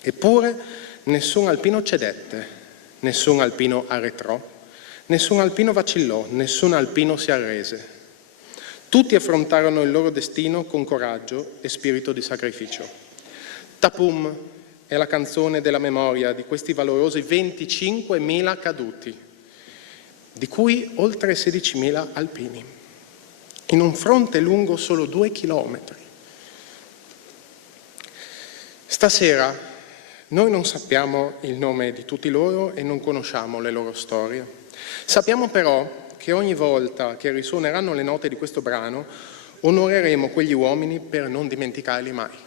Eppure nessun alpino cedette, nessun alpino arretrò, nessun alpino vacillò, nessun alpino si arrese. Tutti affrontarono il loro destino con coraggio e spirito di sacrificio. Tapum è la canzone della memoria di questi valorosi 25.000 caduti, di cui oltre 16.000 alpini, in un fronte lungo solo 2 chilometri. Stasera noi non sappiamo il nome di tutti loro e non conosciamo le loro storie. Sappiamo però che ogni volta che risuoneranno le note di questo brano onoreremo quegli uomini per non dimenticarli mai.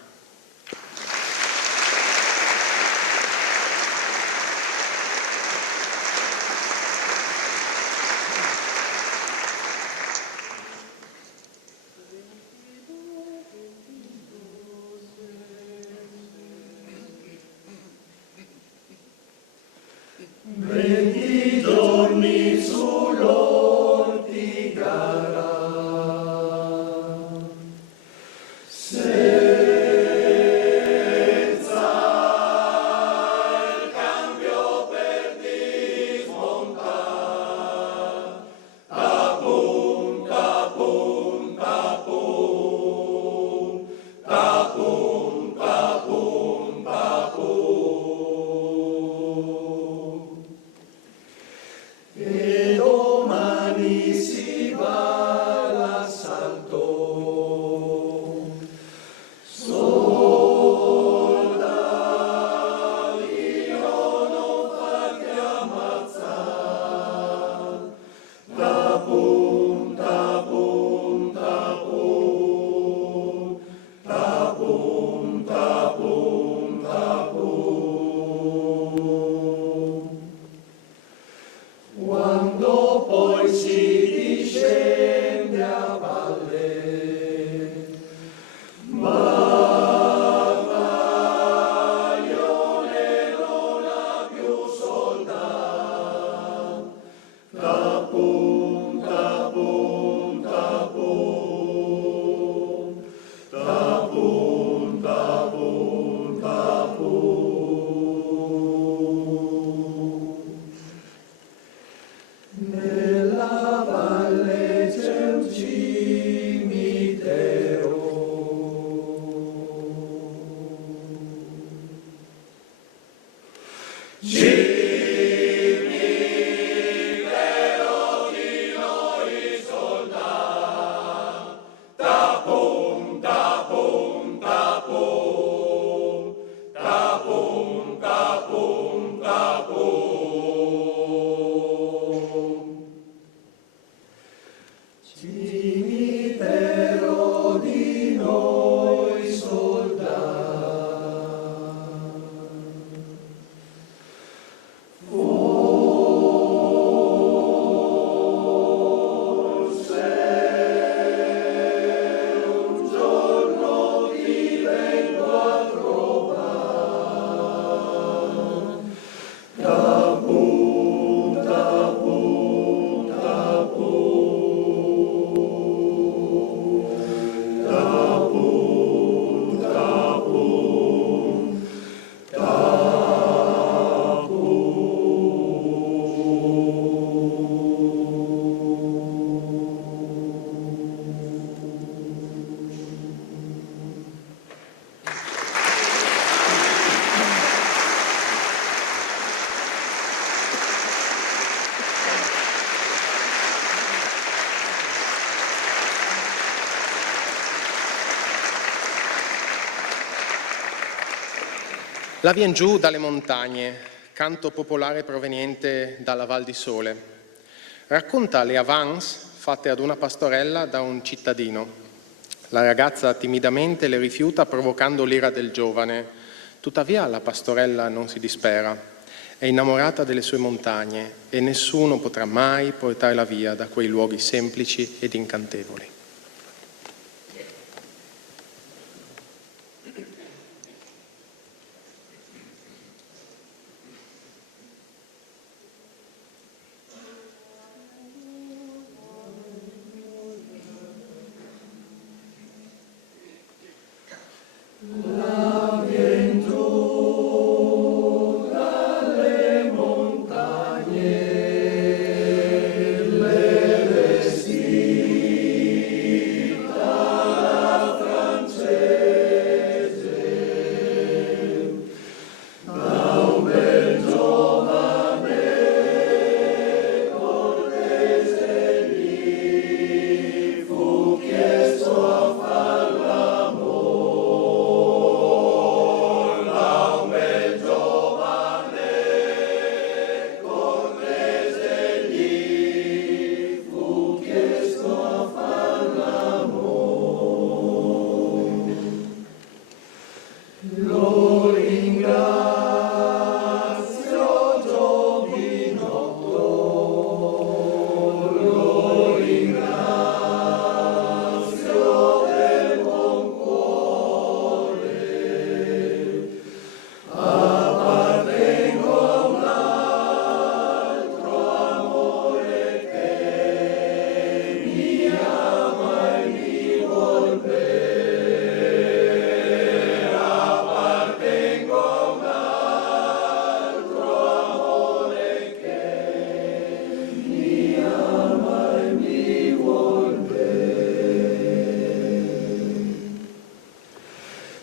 La vien giù dalle montagne, canto popolare proveniente dalla Val di Sole. Racconta le avance fatte ad una pastorella da un cittadino. La ragazza timidamente le rifiuta provocando l'ira del giovane. Tuttavia la pastorella non si dispera. È innamorata delle sue montagne e nessuno potrà mai portarla via da quei luoghi semplici ed incantevoli.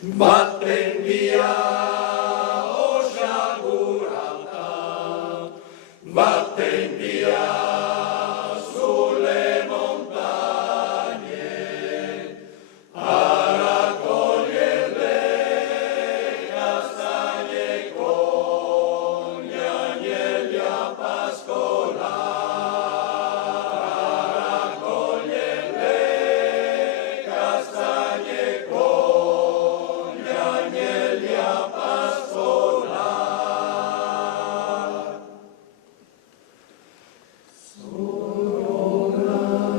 Vatten via, o sciagurata, vatten via sulle montagne, a raccogliere le castagne con gli agnelli a pascolare, a raccogliere le castagne con gli agnelli a pascolare. Sono nata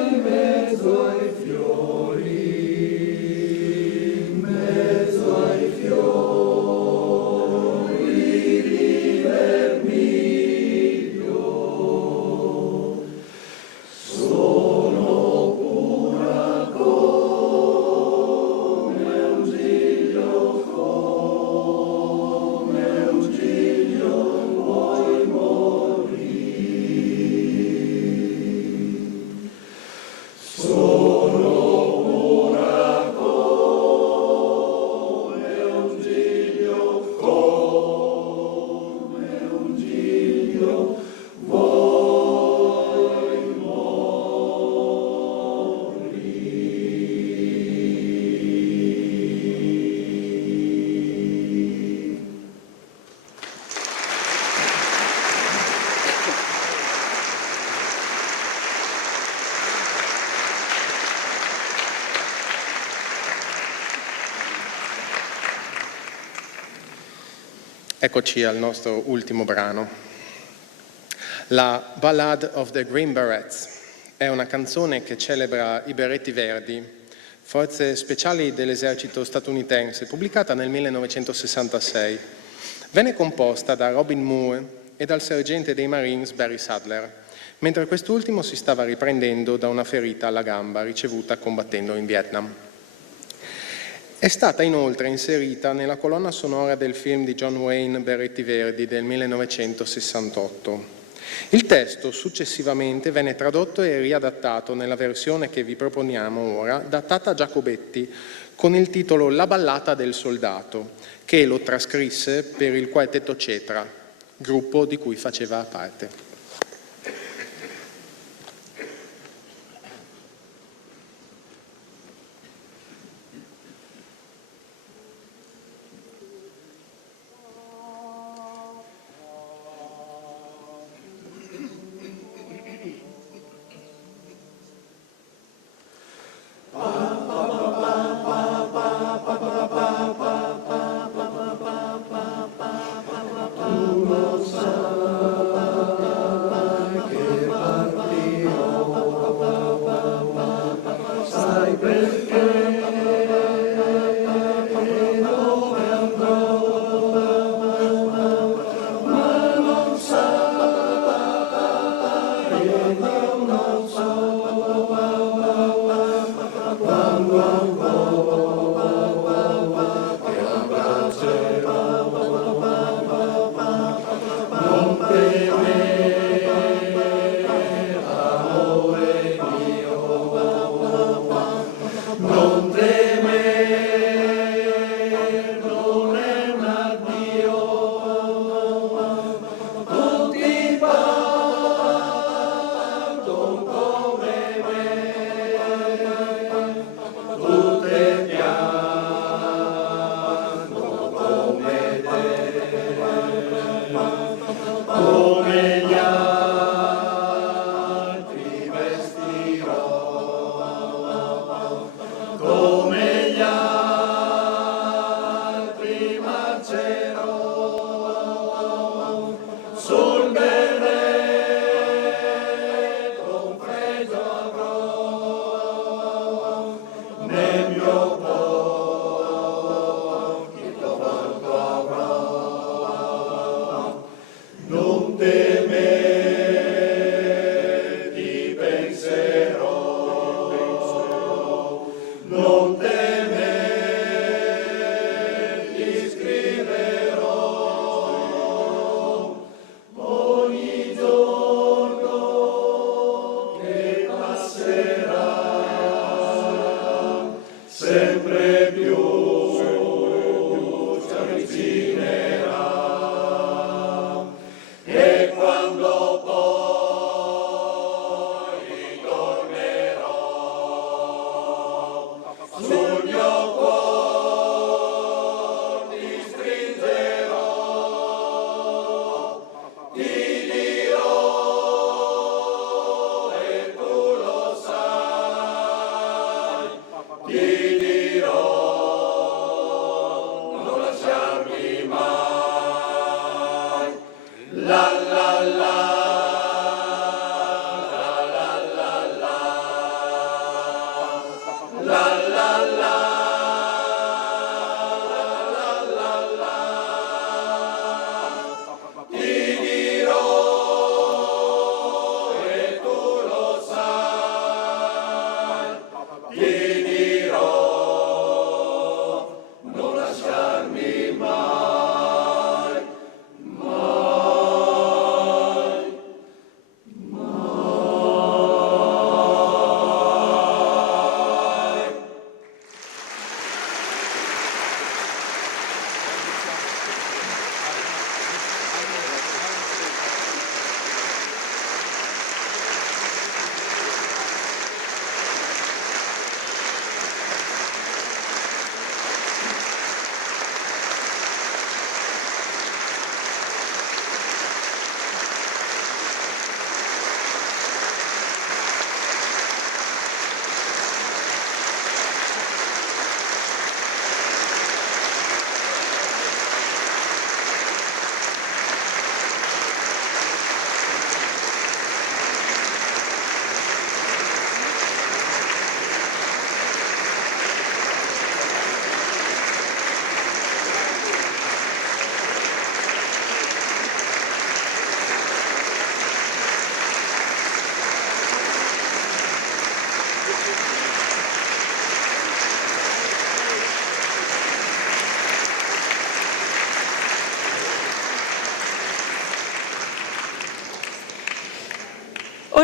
in mezzo ai fiori, in mezzo ai fiori di vermiglio. Sono pura come un giglio vuoi morire. Sono pura come un giglio vuoi morire. Eccoci al nostro ultimo brano. La Ballad of the Green Berets è una canzone che celebra i Beretti Verdi, forze speciali dell'esercito statunitense, pubblicata nel 1966. Venne composta da Robin Moore e dal sergente dei Marines Barry Sadler, mentre quest'ultimo si stava riprendendo da una ferita alla gamba ricevuta combattendo in Vietnam. È stata inoltre inserita nella colonna sonora del film di John Wayne Beretti Verdi del 1968. Il testo successivamente venne tradotto e riadattato nella versione che vi proponiamo ora da Tata Giacobetti con il titolo La ballata del soldato, che lo trascrisse per il quartetto Cetra, gruppo di cui faceva parte.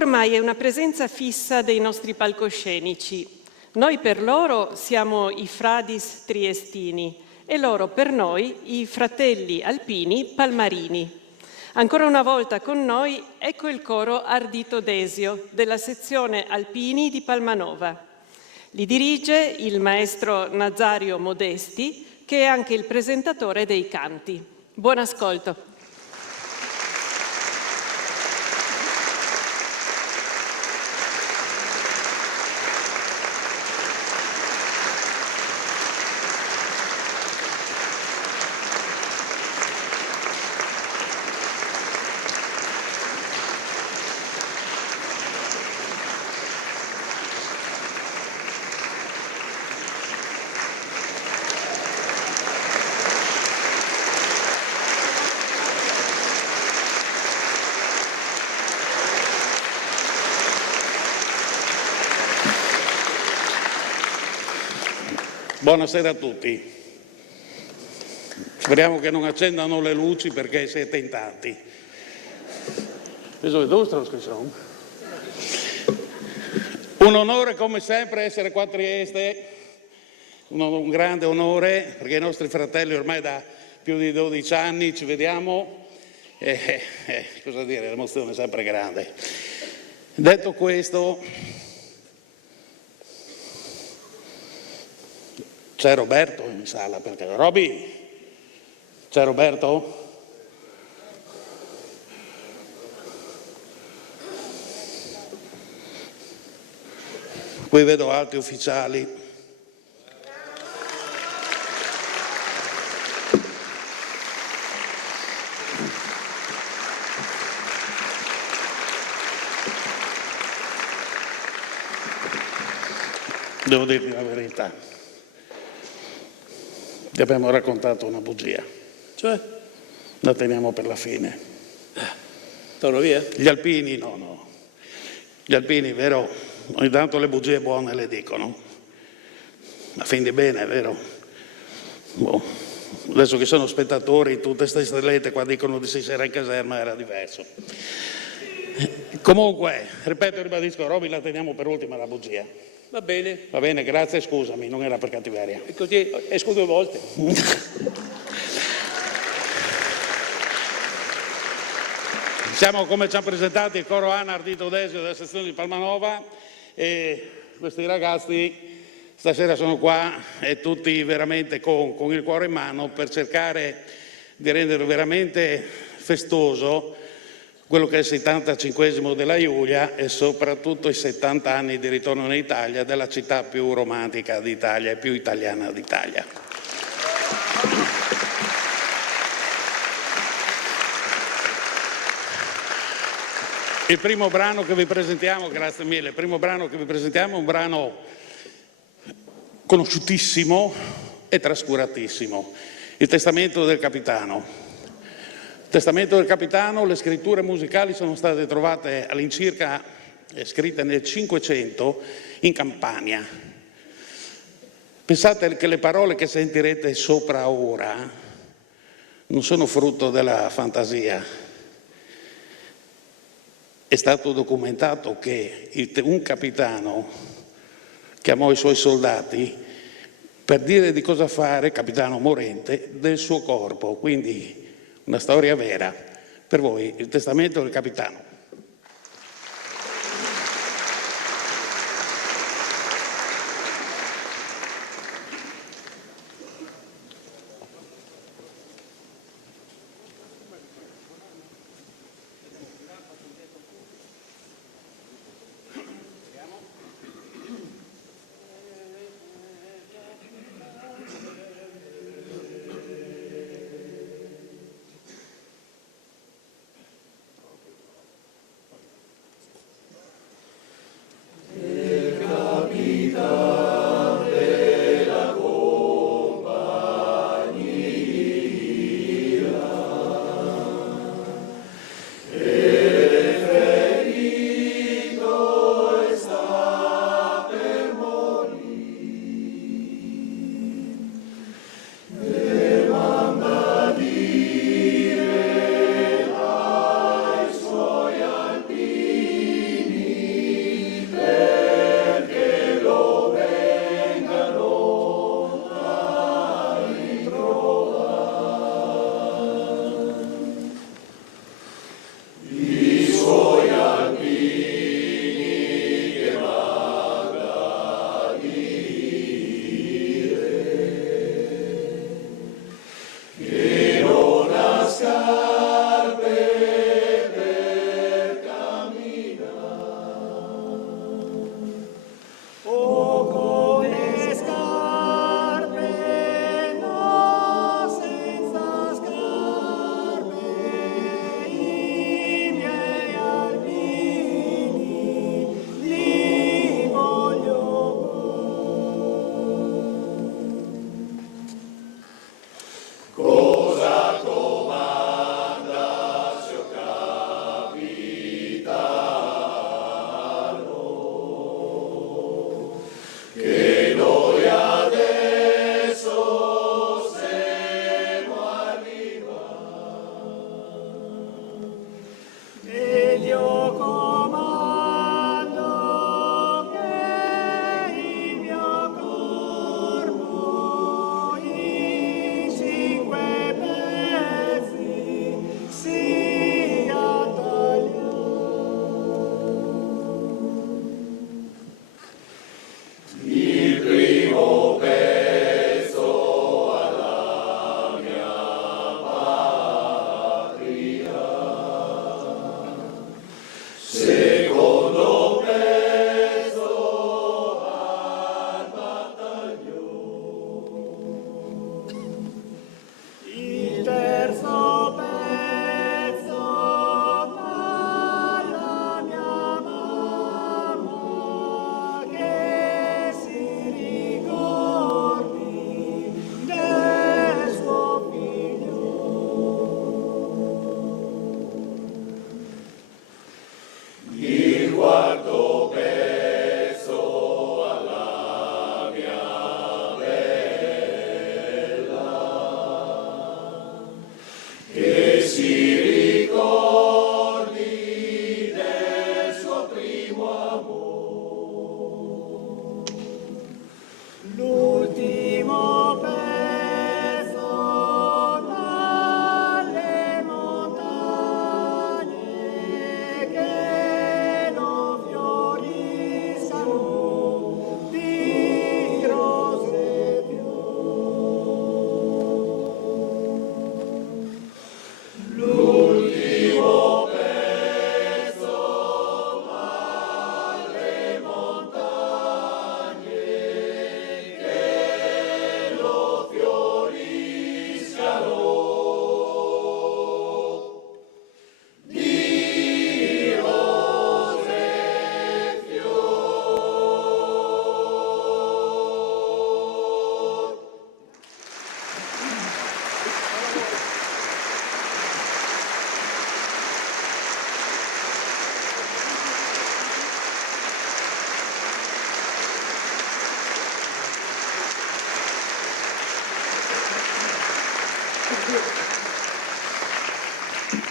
Ormai è una presenza fissa dei nostri palcoscenici. Noi per loro siamo i Fradis triestini e loro per noi i fratelli alpini palmarini. Ancora una volta con noi ecco il coro Ardito Desio della sezione Alpini di Palmanova. Li dirige il maestro Nazario Modesti, che è anche il presentatore dei canti. Buon ascolto. Buonasera a tutti. Speriamo che non accendano le luci perché siete in tanti. Un onore come sempre essere qua a Trieste, un grande onore perché i nostri fratelli ormai da più di 12 anni ci vediamo e cosa dire, l'emozione è sempre grande. Detto questo, c'è Roberto in sala, perché Roby, c'è Roberto? Qui vedo altri ufficiali. Devo dirvi la verità. Ti abbiamo raccontato una bugia. Cioè? La teniamo per la fine. Torno via? Gli alpini, no. Gli alpini, vero, ogni tanto le bugie buone le dicono. A fin di bene, vero? Boh. Adesso che sono spettatori, tutte queste stellette qua dicono di sì, era in caserma, era diverso. Comunque, ripeto e ribadisco, Roby, la teniamo per ultima la bugia. Va bene. Va bene, grazie, scusami, non era per cattiveria. E così esco 2 volte. Siamo, come ci ha presentato, il coro Ana Ardito Desio della sezione di Palmanova e questi ragazzi stasera sono qua e tutti veramente con il cuore in mano per cercare di rendere veramente festoso quello che è il 75esimo della Giulia e soprattutto i 70 anni di ritorno in Italia della città più romantica d'Italia e più italiana d'Italia. Il primo brano che vi presentiamo, grazie mille, il primo brano che vi presentiamo è un brano conosciutissimo e trascuratissimo, Il Testamento del Capitano. Il Testamento del Capitano, le scritture musicali sono state trovate all'incirca scritte nel 500 in Campania. Pensate che le parole che sentirete sopra ora non sono frutto della fantasia. È stato documentato che un capitano chiamò i suoi soldati per dire di cosa fare, capitano morente, del suo corpo, quindi una storia vera. Per voi, il Testamento del Capitano.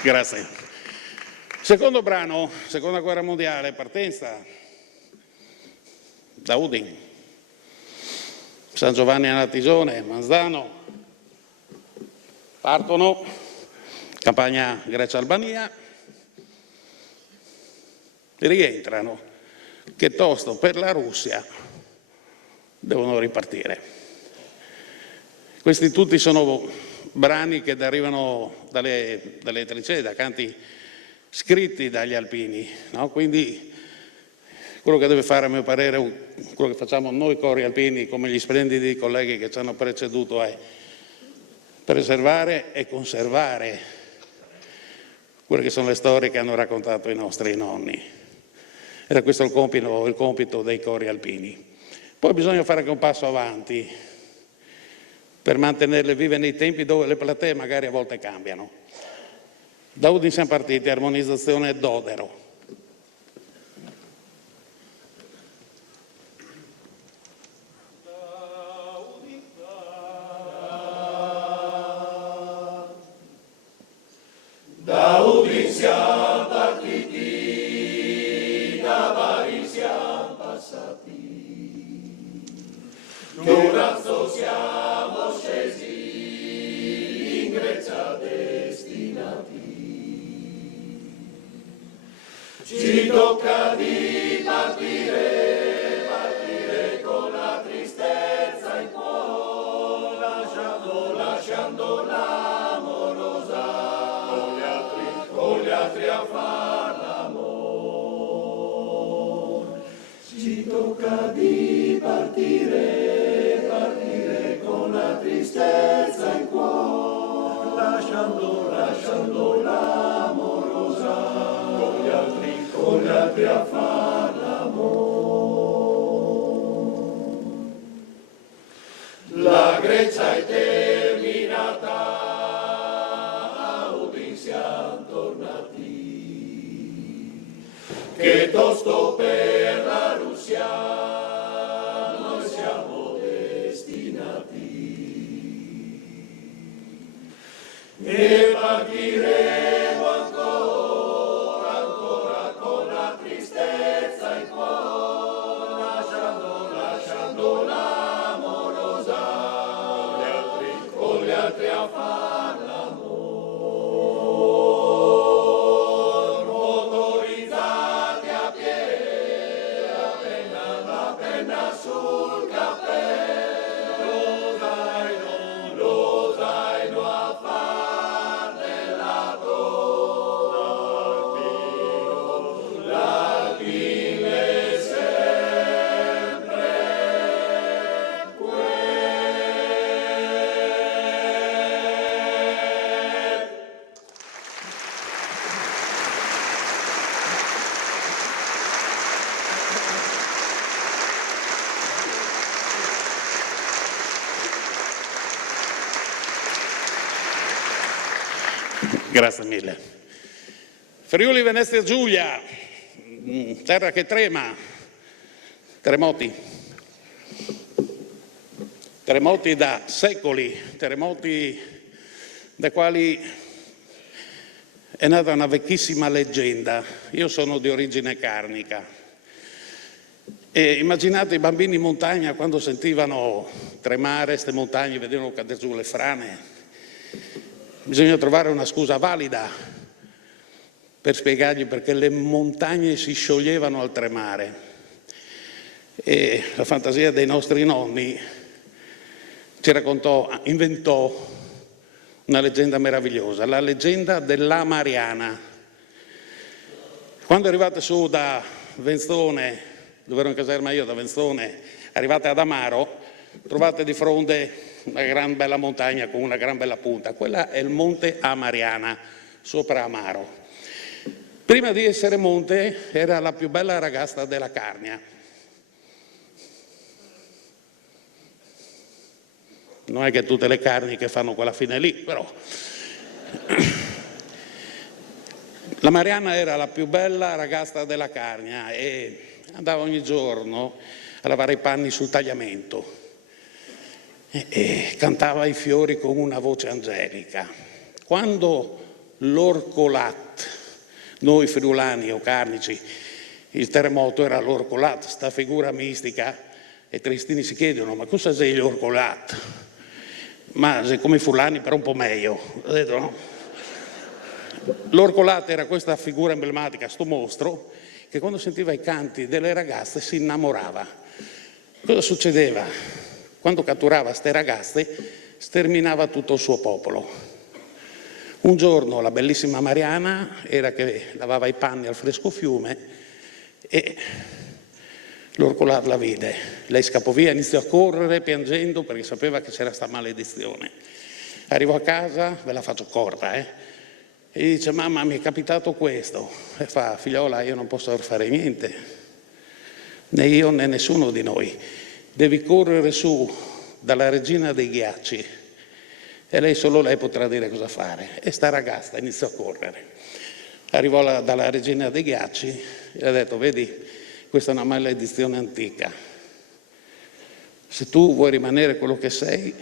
Grazie. Secondo brano, Seconda Guerra Mondiale, partenza da Udine, San Giovanni alla Tigione, Manzano, partono, campagna Grecia-Albania, rientrano, che tosto per la Russia devono ripartire. Questi tutti sono brani che derivano dalle trincee, da canti scritti dagli alpini, no? Quindi quello che deve fare, a mio parere, quello che facciamo noi cori alpini, come gli splendidi colleghi che ci hanno preceduto, è preservare e conservare quelle che sono le storie che hanno raccontato i nostri nonni. Era questo il compito dei cori alpini. Poi bisogna fare anche un passo avanti per mantenerle vive nei tempi dove le platee magari a volte cambiano. Da Udine siamo partiti, armonizzazione Dodero. Da Udine siamo partiti, da Bari siamo passati, Durazzo siamo scesi, in Grecia destinati. Ci tocca di partire, partire con la tristezza in cuore, lasciando l'amorosa, con gli altri a far l'amore. Ci tocca di partire, partire con la tristezza in cuore, lasciando l'amorosa, con gli altri a far l'amore. La Grecia è terminata, a Udine siamo tornati, che tosto per la Russia noi siamo destinati. E partiremo ancora con la tristezza in cuore, lasciando l'amorosa, con gli altri a far l'amore. Motorizzati a piedi, la penna sul cappello, lo zaino a far della l'alpine sempre Grazie mille. Friuli Venezia Giulia, terra che trema, terremoti da secoli, terremoti dai quali è nata una vecchissima leggenda. Io sono di origine carnica e immaginate i bambini in montagna quando sentivano tremare queste montagne, vedevano cadere giù le frane. Bisogna trovare una scusa valida per spiegargli perché le montagne si scioglievano al tremare. E la fantasia dei nostri nonni ci inventò una leggenda meravigliosa, la leggenda della Mariana. Quando arrivate su da Venzone, dove ero in caserma io, da Venzone, arrivate ad Amaro, trovate di fronte una gran bella montagna con una gran bella punta. Quella è il monte Amariana, sopra Amaro. Prima di essere monte era la più bella ragazza della Carnia. Non è che tutte le carni che fanno quella fine lì, però. La Mariana era la più bella ragazza della Carnia e andava ogni giorno a lavare i panni sul tagliamento. e cantava i fiori con una voce angelica. Quando l'Orcolat, noi friulani o carnici, il terremoto era l'Orcolat, sta figura mistica, e tristini si chiedono: ma cosa sei l'Orcolat? Ma se come i fulani però un po' meglio, ho detto, no? L'Orcolat era questa figura emblematica, sto mostro, che quando sentiva i canti delle ragazze si innamorava. Cosa succedeva? Quando catturava ste ragazze sterminava tutto il suo popolo. Un giorno la bellissima Mariana era che lavava i panni al fresco fiume e l'Orcolat la vide. Lei scappò via, iniziò a correre piangendo perché sapeva che c'era sta maledizione. Arrivò a casa, ve la faccio corta, e dice: mamma, mi è capitato questo. E fa: figliola, io non posso fare niente, né io né nessuno di noi. Devi correre su dalla regina dei ghiacci e lei, solo lei potrà dire cosa fare. E sta ragazza iniziò a correre. Arrivò dalla regina dei ghiacci e ha detto: vedi, questa è una maledizione antica. Se tu vuoi rimanere quello che sei,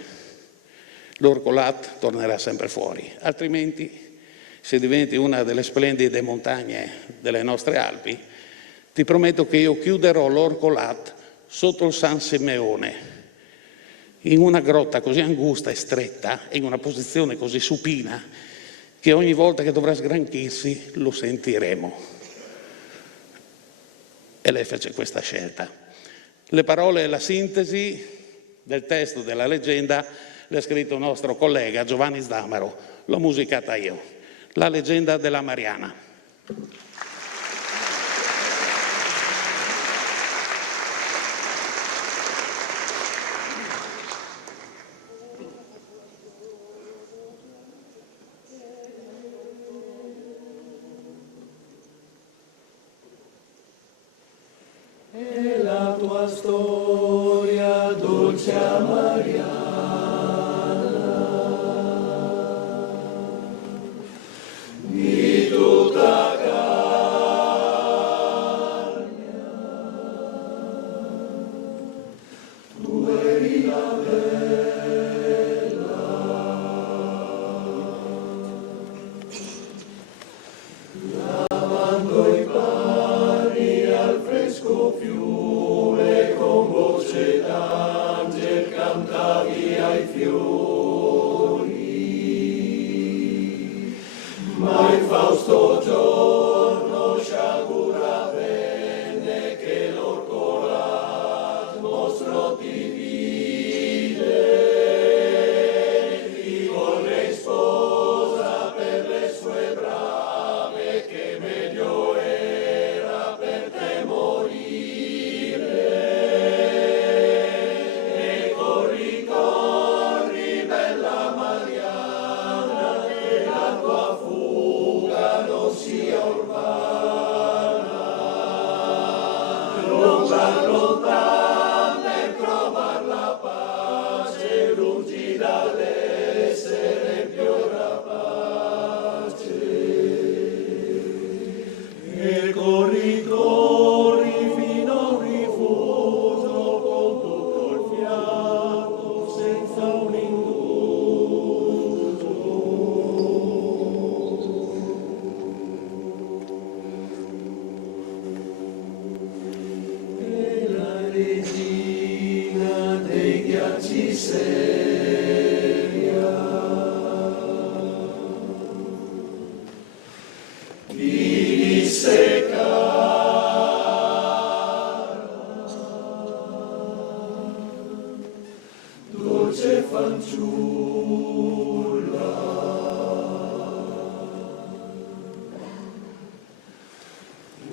l'Orcolat tornerà sempre fuori. Altrimenti, se diventi una delle splendide montagne delle nostre Alpi, ti prometto che io chiuderò l'Orcolat sotto il San Simeone, in una grotta così angusta e stretta, in una posizione così supina, che ogni volta che dovrà sgranchirsi lo sentiremo. E lei fece questa scelta. Le parole e la sintesi del testo della leggenda le ha scritto il nostro collega Giovanni Zdamaro, l'ho musicata io. La leggenda della Mariana. E la tua storia, dolce Mariana, di tutta carne, tu eri la bella, lavando i panni al fresco fiume, con voce d'angel cantavi ai fiori, ma il fausto giorno sciagura venne che l'Orcolat mostrò di vide, ti volle sposa per le sue brame, che meglio era per te morire. E corri, corri, bella Mariana, che la tua fuga non sia urbana. Lontan, lontan per trovar la pace, lungi dall'essere più rapace. E corri, corri fino a un rifugio con tutto il fiato, senza un indugio. E la regina dei ghiacci seria gli disse: dolce fanciulla,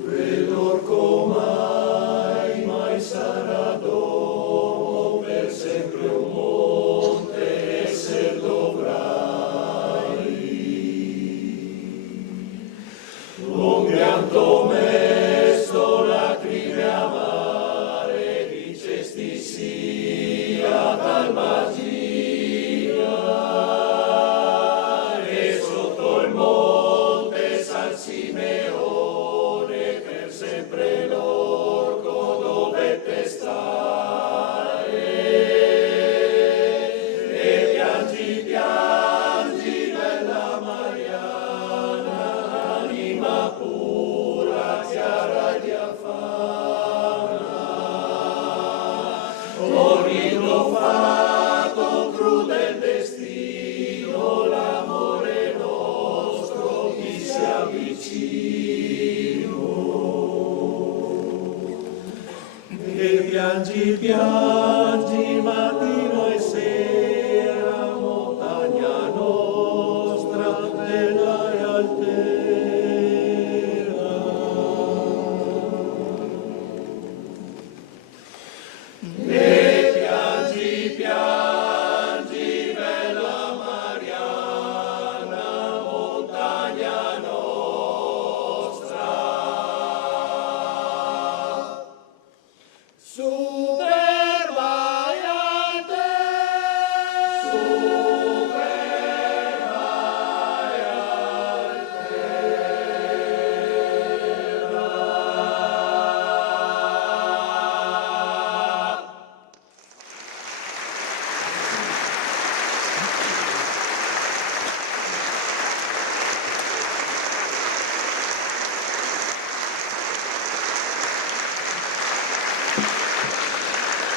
quell'orco mai sarà domo, per sempre un monte esser dovrai. Un pianto mesto, lacrime amare, dicesti sia tal magia. piangi mattino e sera, montagna nostra bella e altera. E piangi, piangi, bella Mariana, montagna nostra. Superba e altera, superba e altera.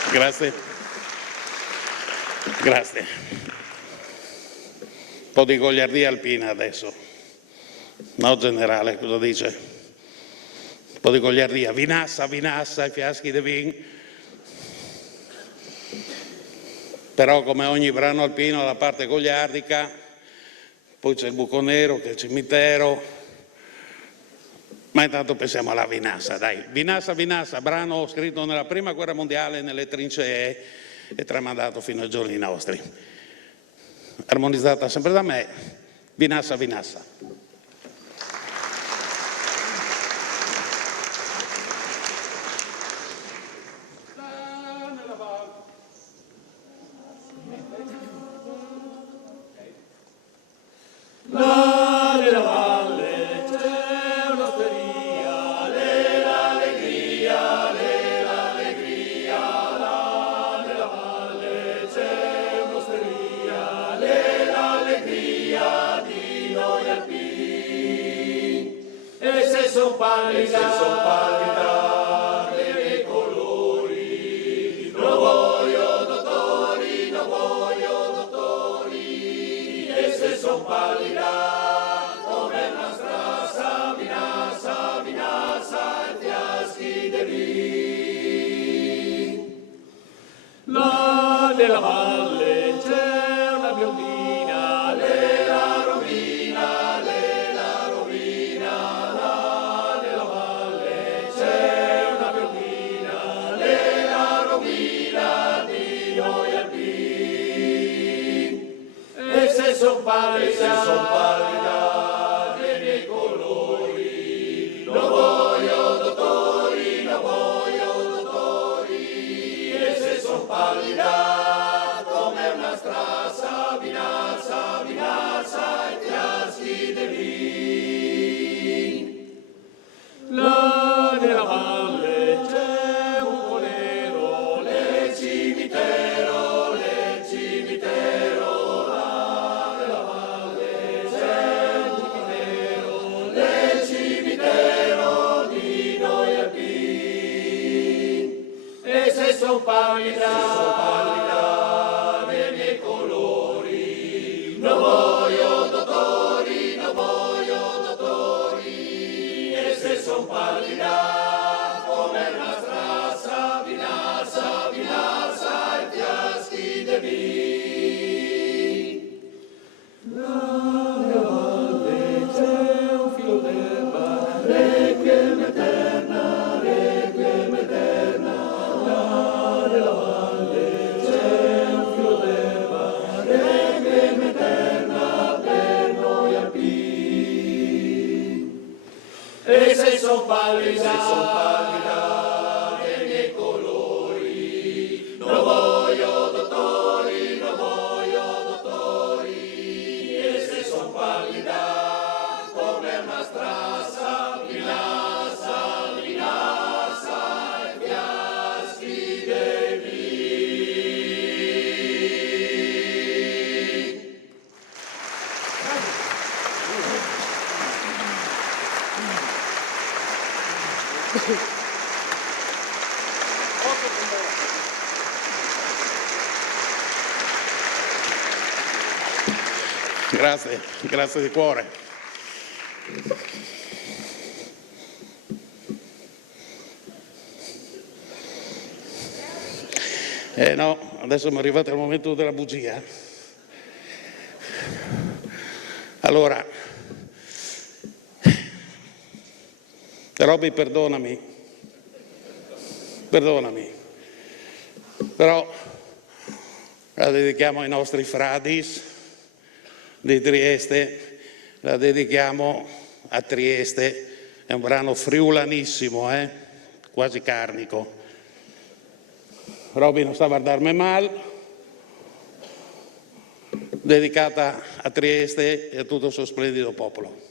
Grazie. Grazie. Un po' di goliardia alpina adesso. No, generale, cosa dice? Un po' di goliardia. Vinassa, vinassa, i fiaschi di vin. Però come ogni brano alpino la parte goliardica, poi c'è il buco nero, che è il cimitero. Ma intanto pensiamo alla Vinassa, dai. Vinassa, Vinassa, brano scritto nella prima guerra mondiale nelle trincee e tramandato fino ai giorni nostri. Armonizzata sempre da me, Vinassa, Vinassa. Là nella valle c'è un'osteria, l'allegria, l'allegria. Là nella valle c'è un'osteria, l'allegria di noi alpini. E se son pallida dei miei colori, non voglio dottori, non voglio dottori. E se son pallida come una strassa, Vinassa, Vinassa, e fiaschi di vin. Là nella valle c'è una biondina, la rovina, la rovina. Là nella valle c'è una biondina, la rovina di noi alpini. E se son pallida dei miei colori, non voglio dottori, non voglio dottori. E se son pallida come una strassa, Vinassa, Vinassa, e fiaschi di vin. Là nella valle c'è un buco nero, le cimitero, le cimitero. Là nella valle c'è un buco nero, le cimitero di noi alpini. E se son pallida dei miei colori, non voglio dottori, non voglio dottori. E se son pallida come una strassa, Vinassa, Vinassa, e fiaschi di vin. Là nella valle c'è un filo d'erba, requiem eterna, requiem eterna. Là nella valle c'è un filo d'erba, requiem eterna per noi alpini. E se son pallida dei miei colori, non voglio dottori, non voglio dottori. E se son pallida come una strassa, Vinassa, Vinassa, e fiaschi di vin. Grazie, grazie di cuore. No, adesso mi è arrivato il momento della bugia. Allora, Robby, perdonami, però la dedichiamo ai nostri fradis di Trieste, la dedichiamo a Trieste, è un brano friulanissimo, quasi carnico. Robby non sta a guardarmi mal, dedicata a Trieste e a tutto il suo splendido popolo.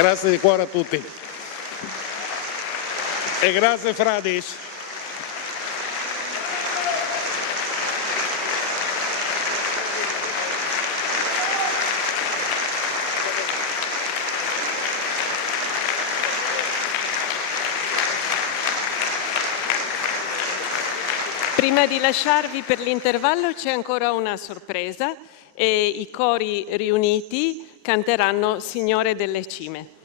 Grazie di cuore a tutti. E grazie Fradis. Prima di lasciarvi per l'intervallo c'è ancora una sorpresa e i cori riuniti canteranno Signore delle Cime.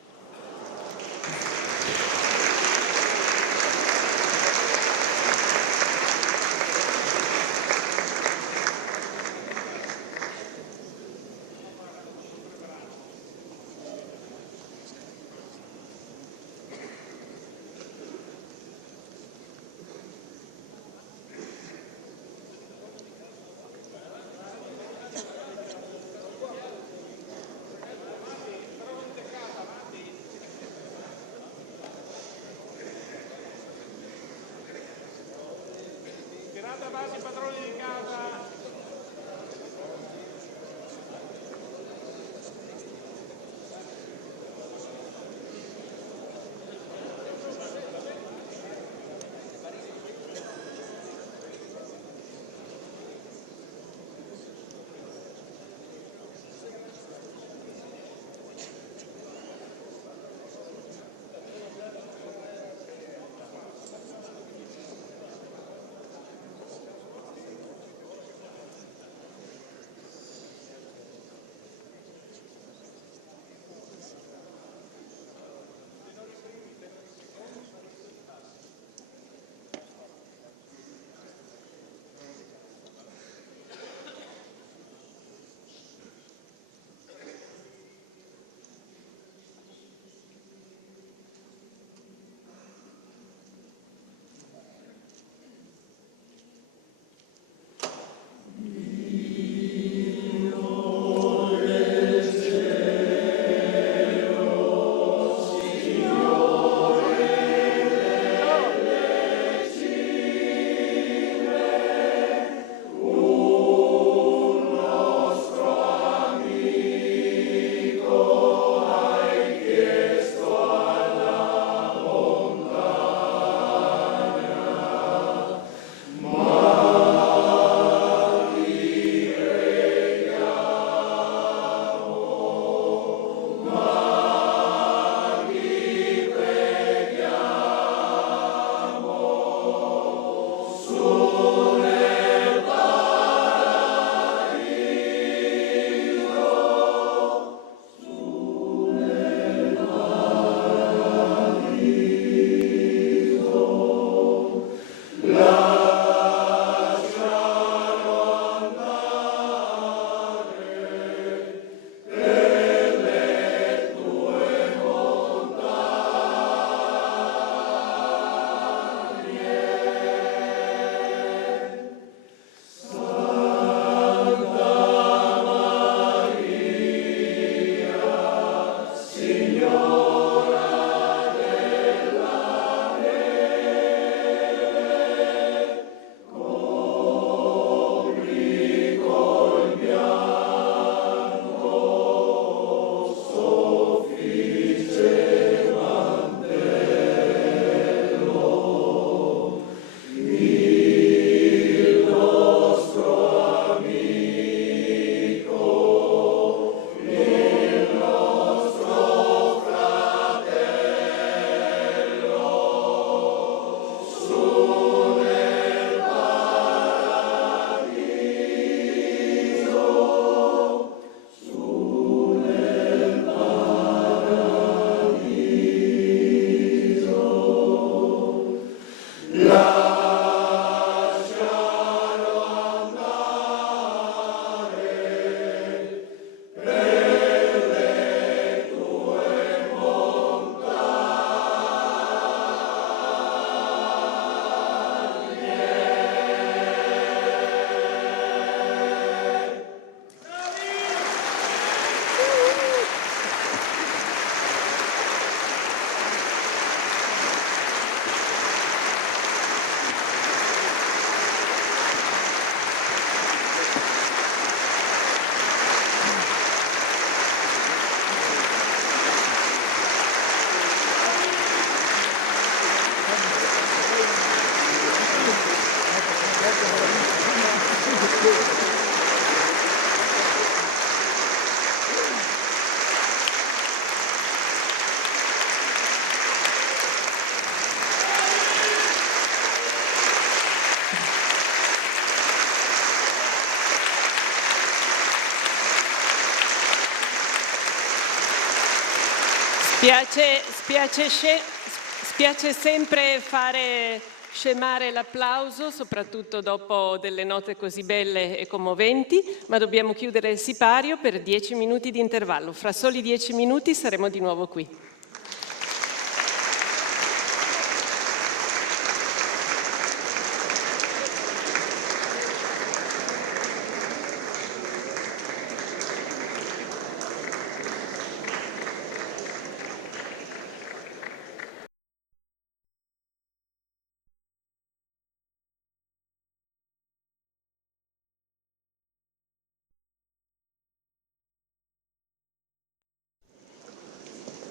Spiace sempre fare scemare l'applauso, soprattutto dopo delle note così belle e commoventi, ma dobbiamo chiudere il sipario per 10 minuti di intervallo. Fra soli 10 minuti saremo di nuovo qui.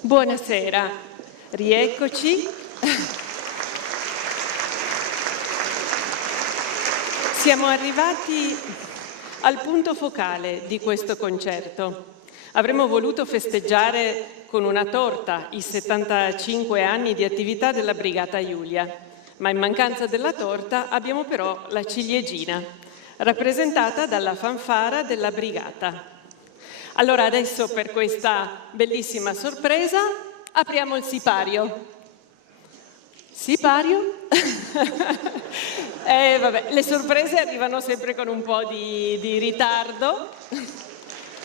Buonasera, rieccoci. Siamo arrivati al punto focale di questo concerto. Avremmo voluto festeggiare con una torta i 75 anni di attività della Brigata Julia, ma in mancanza della torta abbiamo però la ciliegina, rappresentata dalla fanfara della Brigata. Allora adesso per questa bellissima sorpresa apriamo il sipario. Sipario? Vabbè, le sorprese arrivano sempre con un po' di ritardo,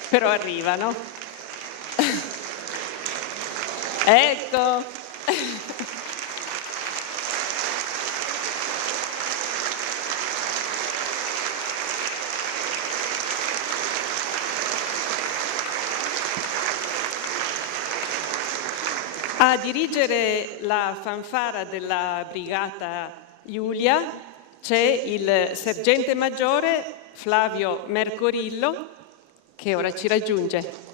però arrivano. Ecco. A dirigere la fanfara della Brigata Julia c'è il sergente maggiore Flavio Mercorillo, che ora ci raggiunge.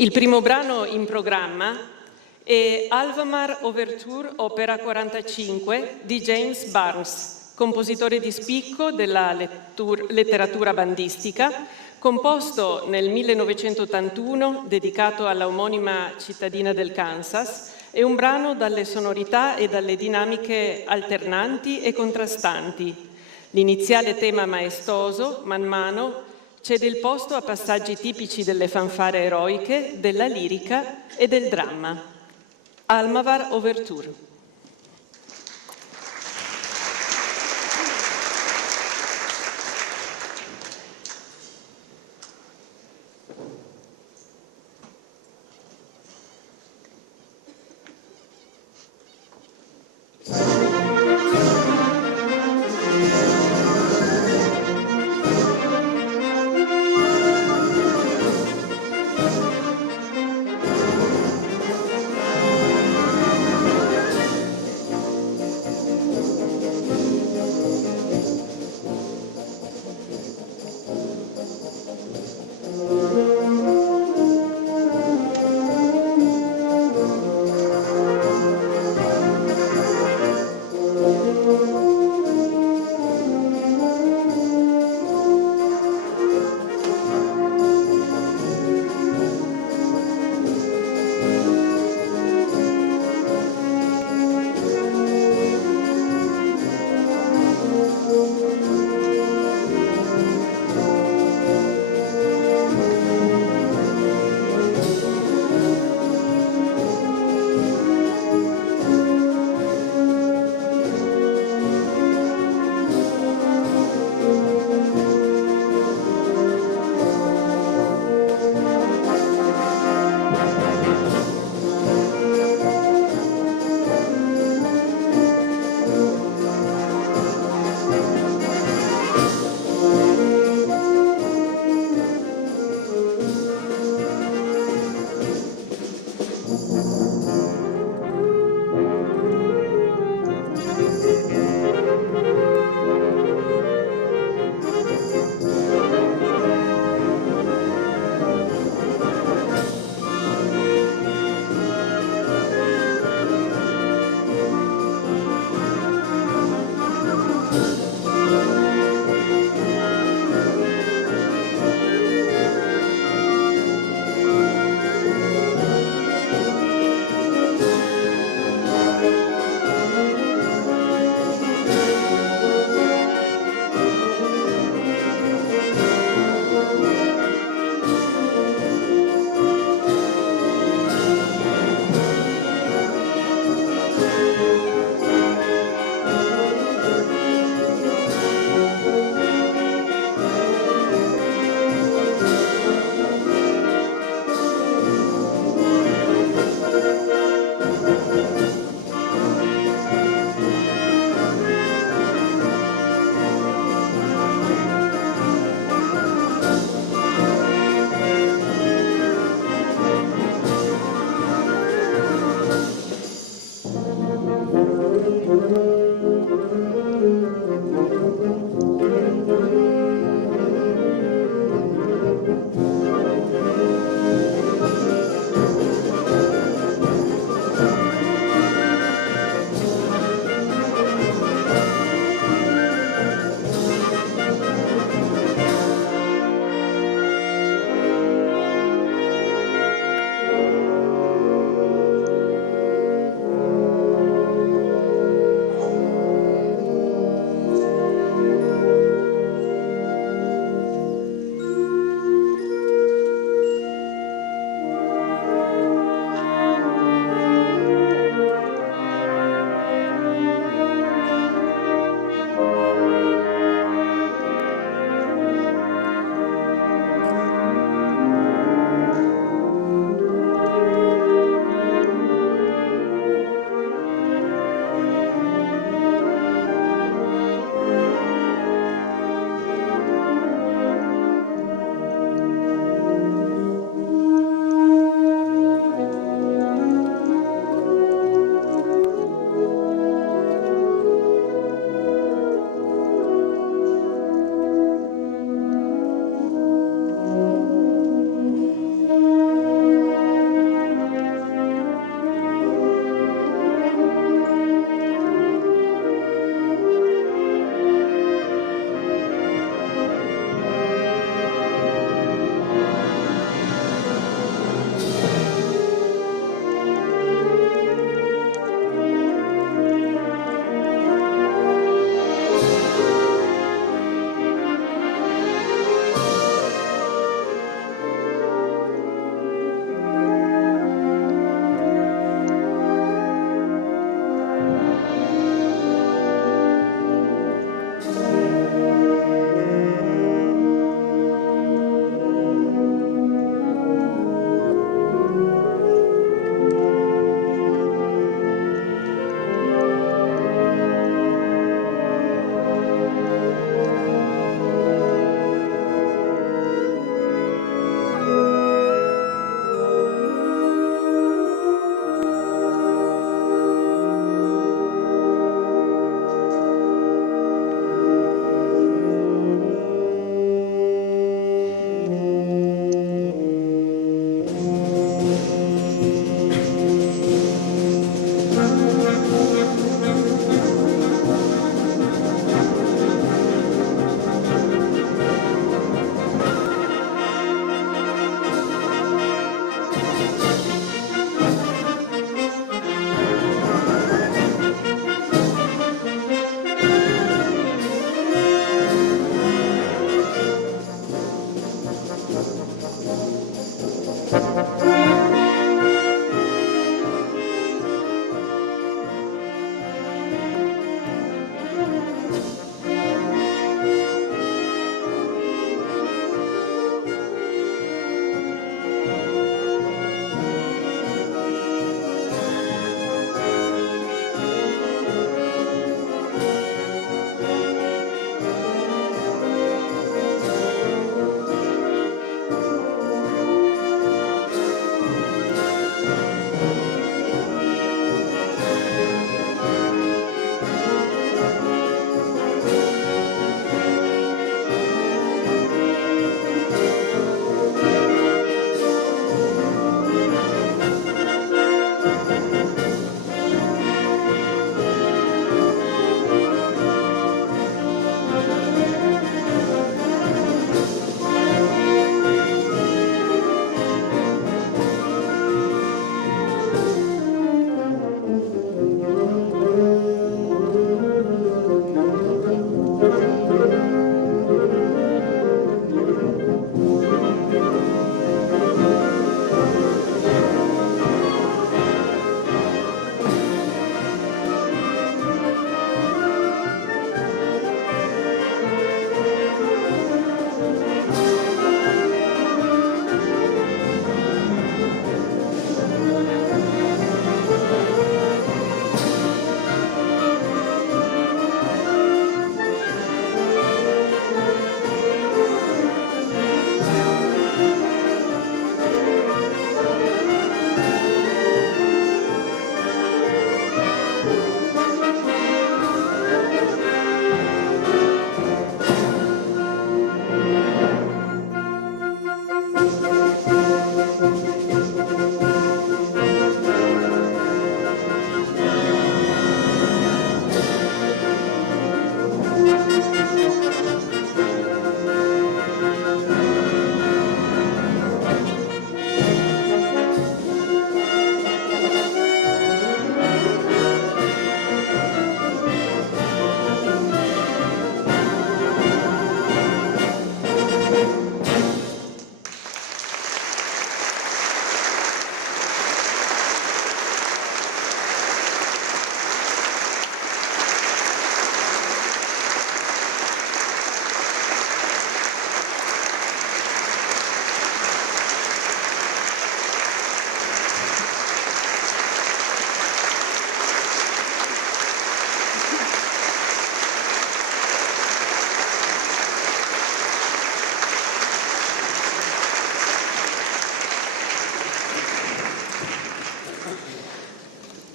Il primo brano in programma è Alvamar Overture Opera 45 di James Barnes, compositore di spicco della letteratura bandistica, composto nel 1981, dedicato alla omonima cittadina del Kansas. È un brano dalle sonorità e dalle dinamiche alternanti e contrastanti. L'iniziale tema maestoso, man mano, cede il posto a passaggi tipici delle fanfare eroiche, della lirica e del dramma. Almavar Overture.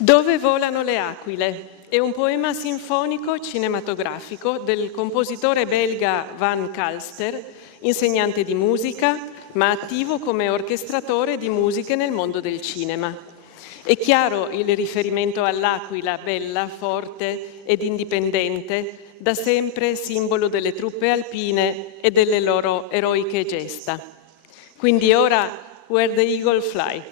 Dove volano le aquile è un poema sinfonico cinematografico del compositore belga Van Kalster, insegnante di musica, ma attivo come orchestratore di musiche nel mondo del cinema. È chiaro il riferimento all'aquila bella, forte ed indipendente, da sempre simbolo delle truppe alpine e delle loro eroiche gesta. Quindi ora Where the Eagle Fly.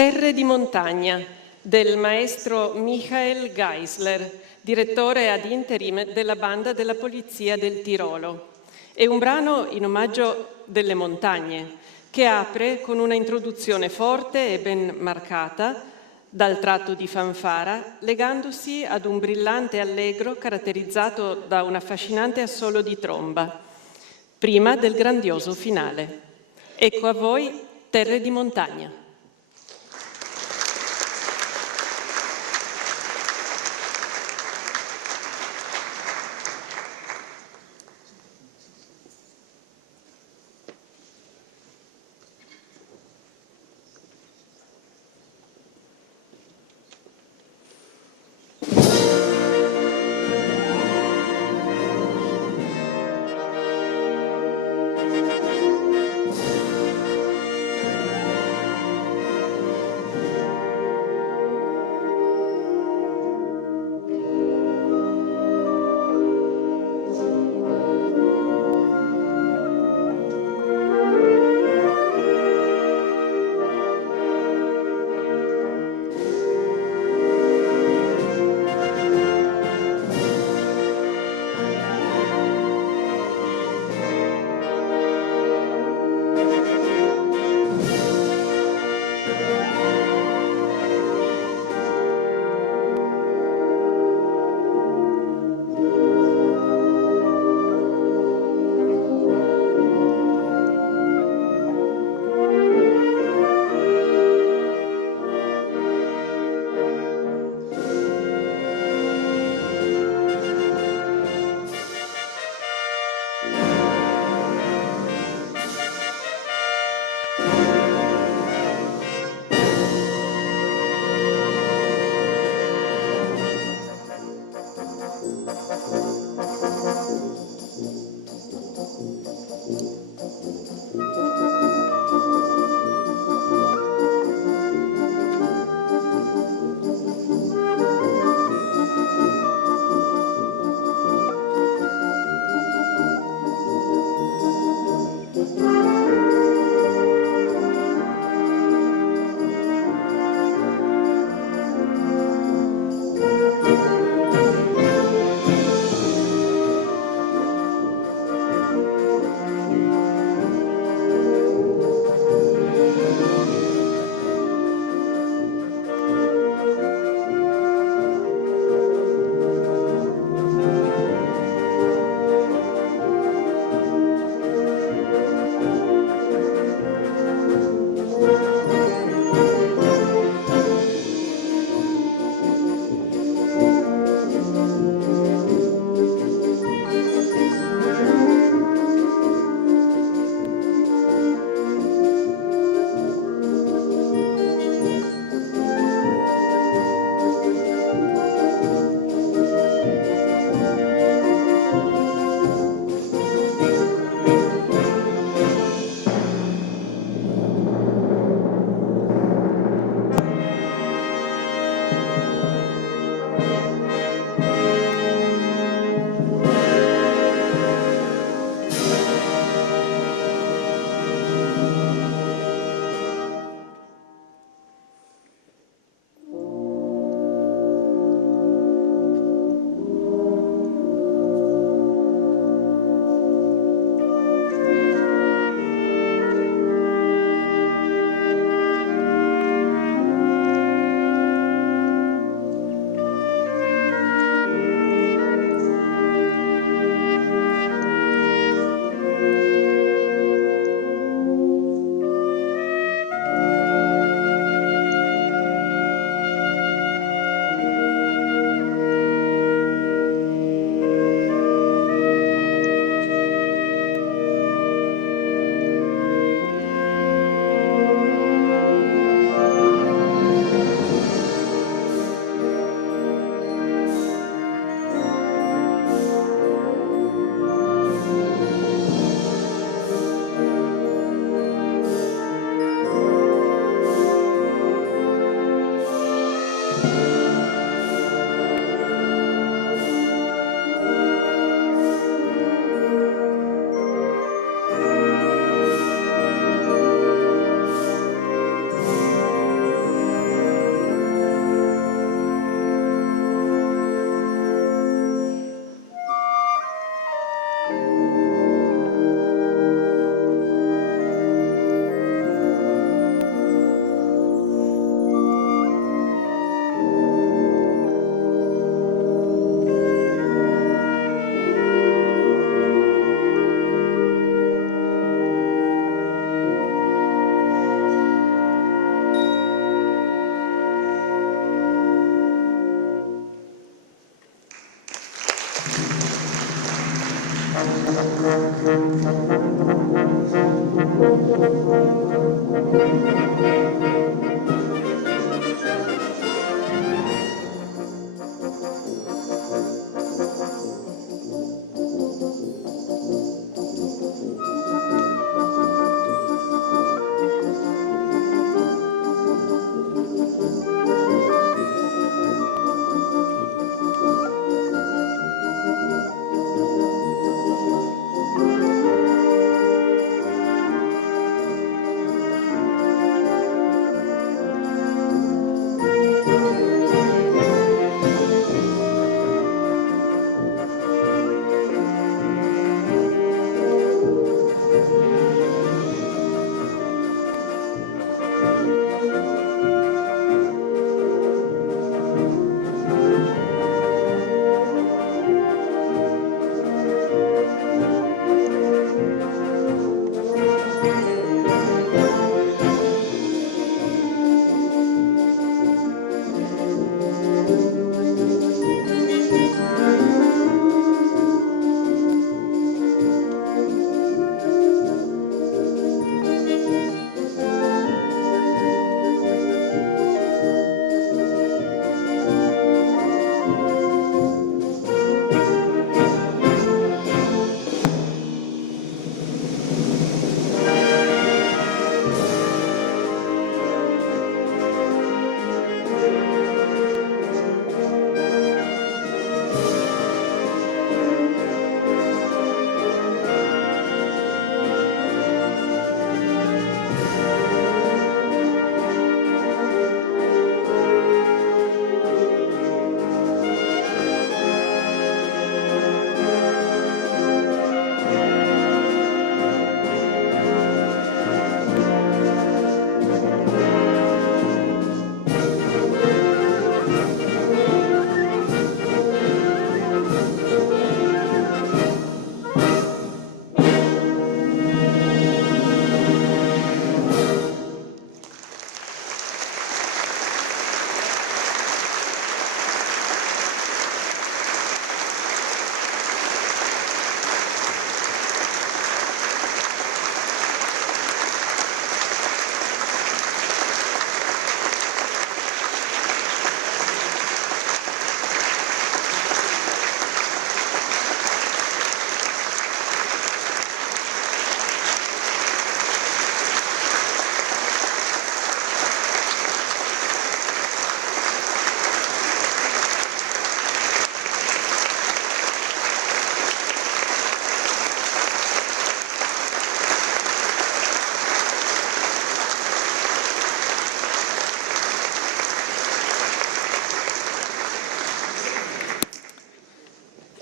Terre di montagna del maestro Michael Geisler, direttore ad interim della banda della Polizia del Tirolo. È un brano in omaggio delle montagne che apre con una introduzione forte e ben marcata dal tratto di fanfara, legandosi ad un brillante allegro caratterizzato da un affascinante assolo di tromba, prima del grandioso finale. Ecco a voi Terre di montagna.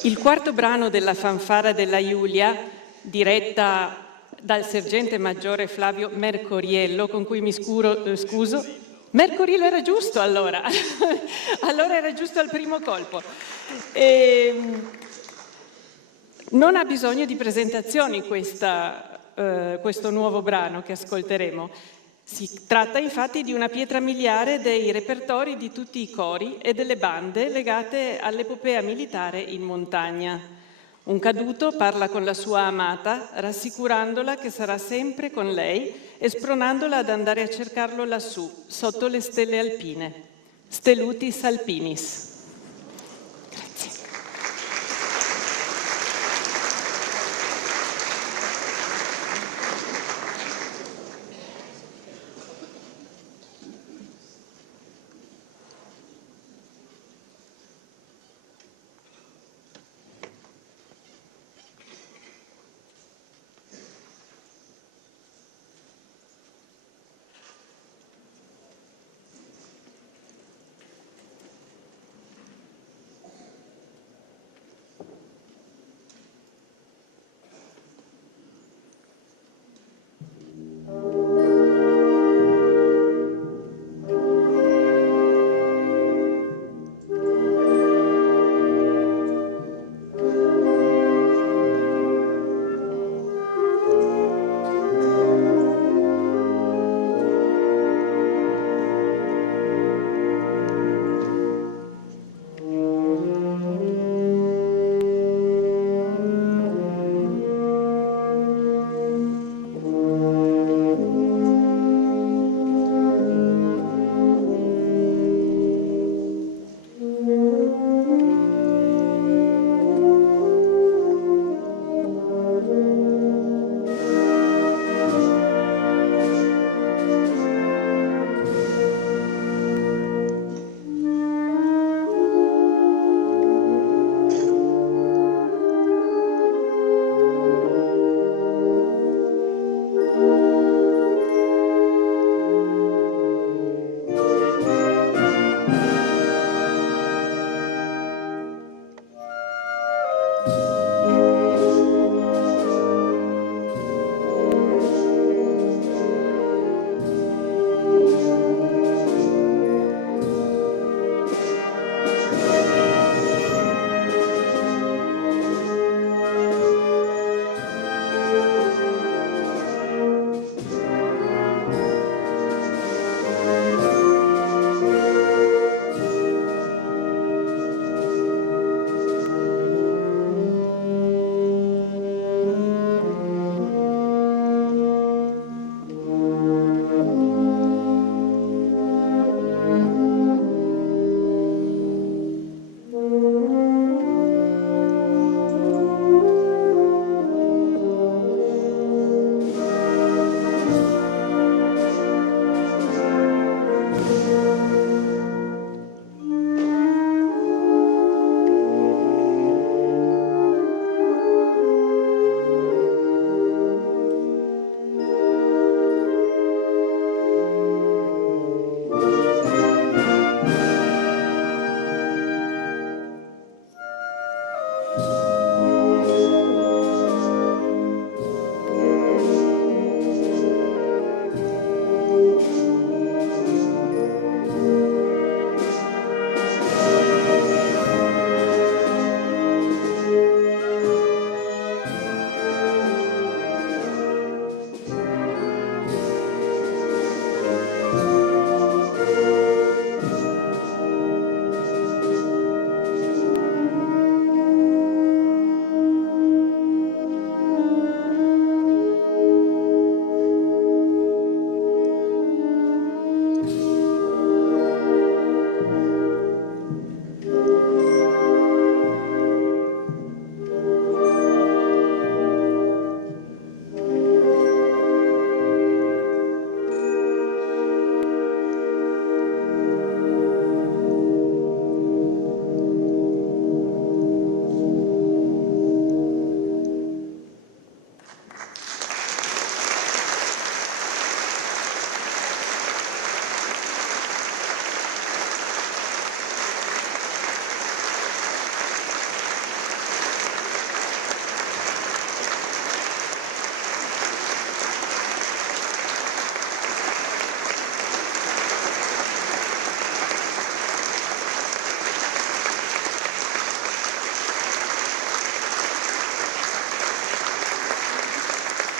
Il quarto brano della fanfara della Giulia, diretta dal sergente maggiore Flavio Mercoriello, con cui mi scuso. Mercoriello era giusto allora, allora era giusto al primo colpo. Non ha bisogno di presentazioni questo nuovo brano che ascolteremo. Si tratta infatti di una pietra miliare dei repertori di tutti i cori e delle bande legate all'epopea militare in montagna. Un caduto parla con la sua amata, rassicurandola che sarà sempre con lei e spronandola ad andare a cercarlo lassù, sotto le stelle alpine. Stellutis alpinis. Grazie.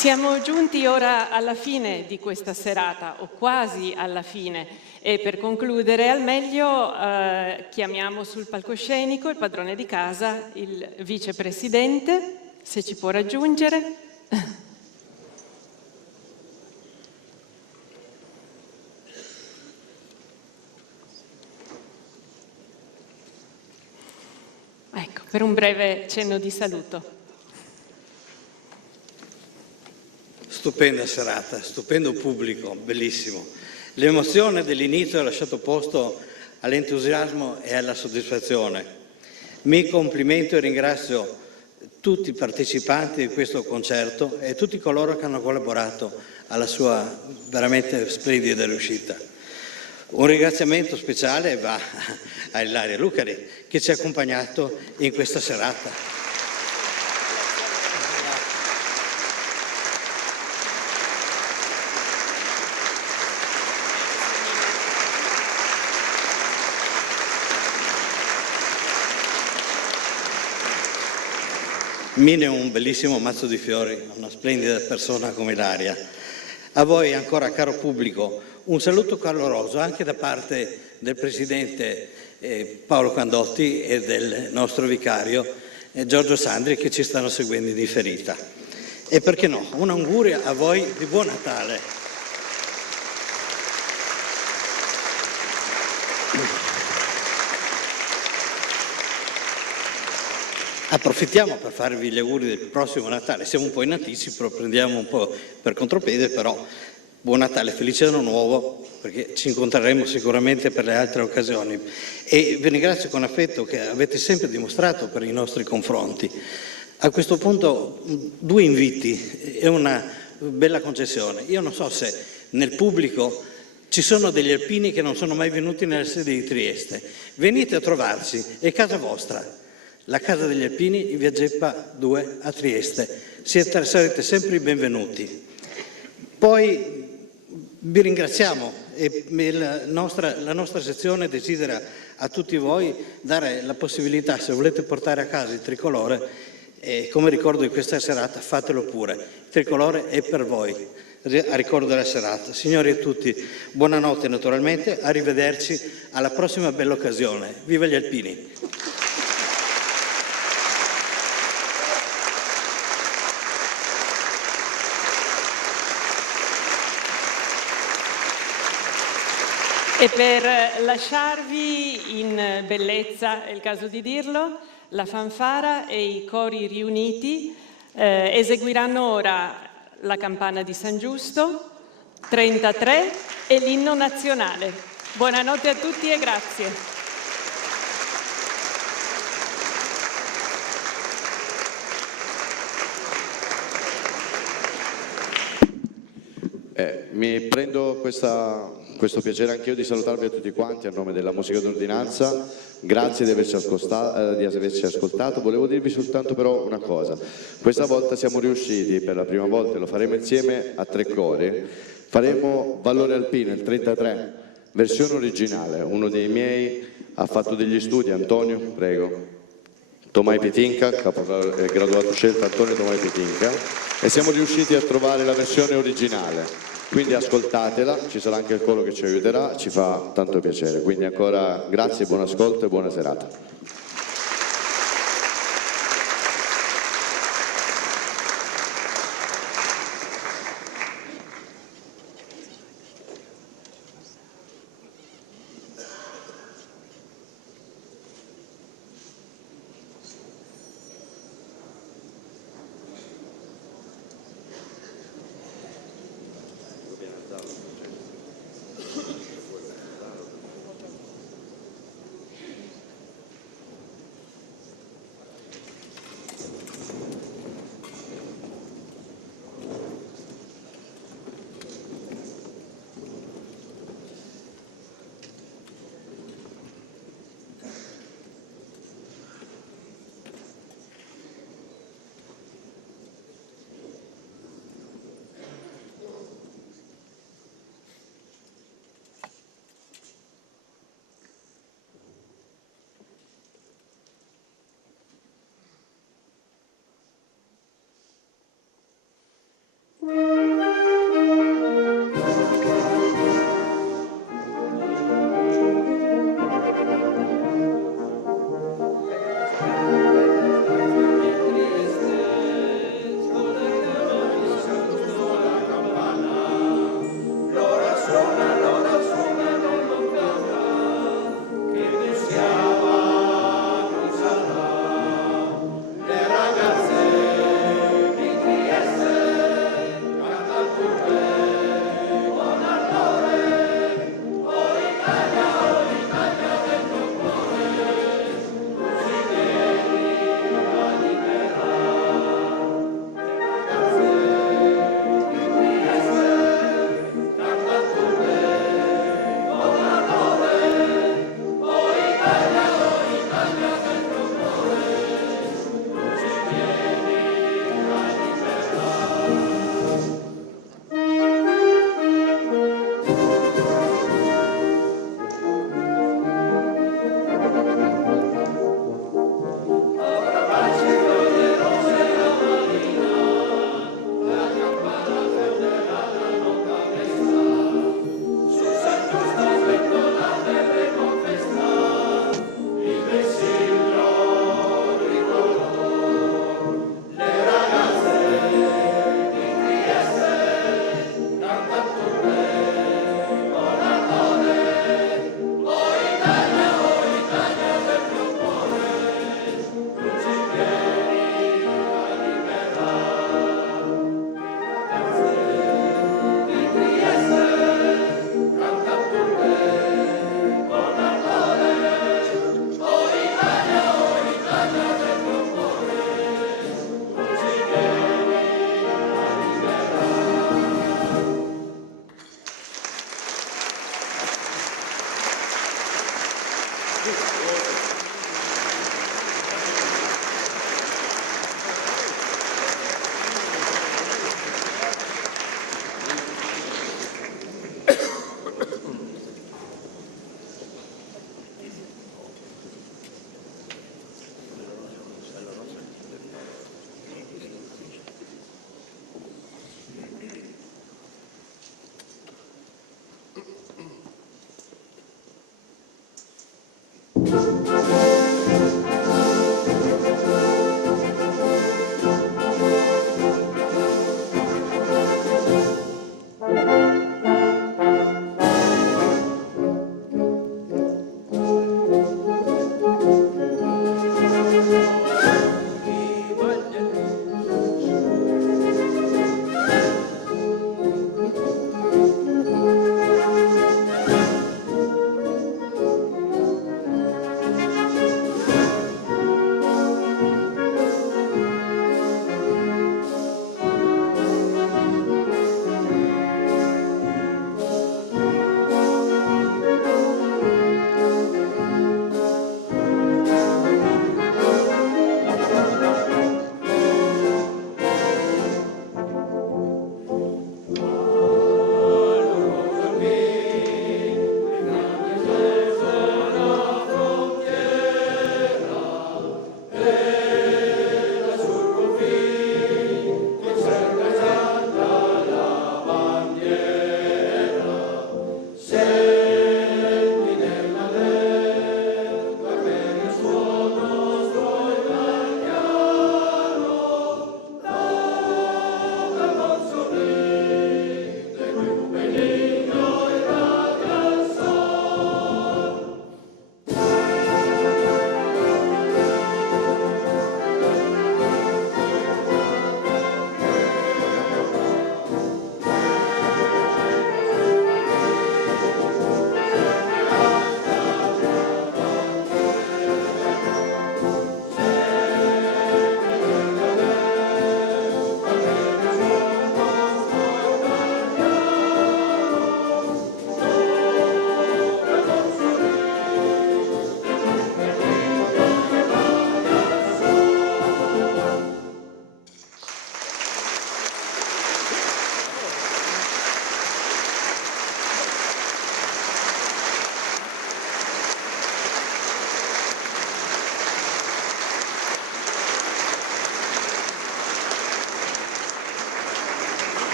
Siamo giunti ora alla fine di questa serata, o quasi alla fine, e per concludere al meglio chiamiamo sul palcoscenico il padrone di casa, il vicepresidente, se ci può raggiungere. Ecco, per un breve cenno di saluto. Stupenda serata, stupendo pubblico, bellissimo. L'emozione dell'inizio ha lasciato posto all'entusiasmo e alla soddisfazione. Mi complimento e ringrazio tutti i partecipanti di questo concerto e tutti coloro che hanno collaborato alla sua veramente splendida riuscita. Un ringraziamento speciale va a Ilaria Lucari che ci ha accompagnato in questa serata. Mine un bellissimo mazzo di fiori, una splendida persona come Ilaria. A voi ancora, caro pubblico, un saluto caloroso anche da parte del Presidente Paolo Candotti e del nostro vicario Giorgio Sandri che ci stanno seguendo in differita. E perché no, un augurio a voi di buon Natale. Approfittiamo per farvi gli auguri del prossimo Natale. Siamo un po' in anticipo, lo prendiamo un po' per contropiede, però buon Natale, felice anno nuovo, perché ci incontreremo sicuramente per le altre occasioni. E vi ringrazio con affetto che avete sempre dimostrato per i nostri confronti. A questo punto 2 inviti e una bella concessione. Io non so se nel pubblico ci sono degli alpini che non sono mai venuti nella sede di Trieste. Venite a trovarci, è casa vostra. La Casa degli Alpini in via Geppa 2 a Trieste. Sarete sempre i benvenuti. Poi vi ringraziamo e la nostra sezione desidera a tutti voi dare la possibilità, se volete portare a casa il tricolore, come ricordo di questa serata, fatelo pure. Il tricolore è per voi, a ricordo della serata. Signori e tutti, buonanotte naturalmente, arrivederci alla prossima bella occasione. Viva gli Alpini! E per lasciarvi in bellezza, è il caso di dirlo, la fanfara e i cori riuniti eseguiranno ora la campana di San Giusto, 33 e l'inno nazionale. Buonanotte a tutti e grazie. Mi prendo questo piacere anch'io di salutarvi a tutti quanti a nome della musica d'ordinanza. Grazie di averci ascoltato. Volevo dirvi soltanto però una cosa. Questa volta siamo riusciti, per la prima volta, lo faremo insieme a 3 cori, faremo Valore Alpino, il 33, versione originale. Uno dei miei ha fatto degli studi, Antonio, prego. Tomai Pitinca, graduato scelta Antonio Tomai Pitinca, e siamo riusciti a trovare la versione originale. Quindi ascoltatela, ci sarà anche il coro che ci aiuterà, ci fa tanto piacere. Quindi ancora grazie, buon ascolto e buona serata.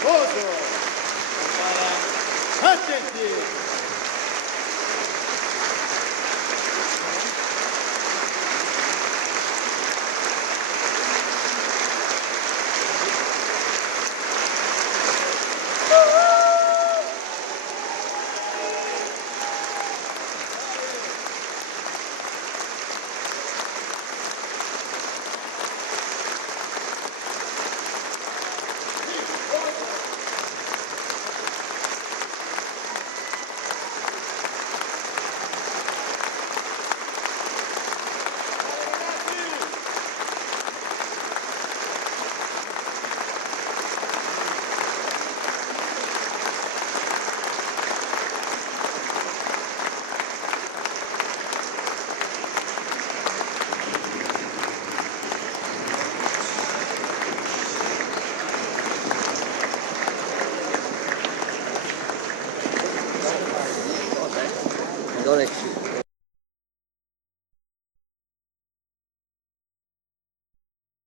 tifoso. Accetti. Don't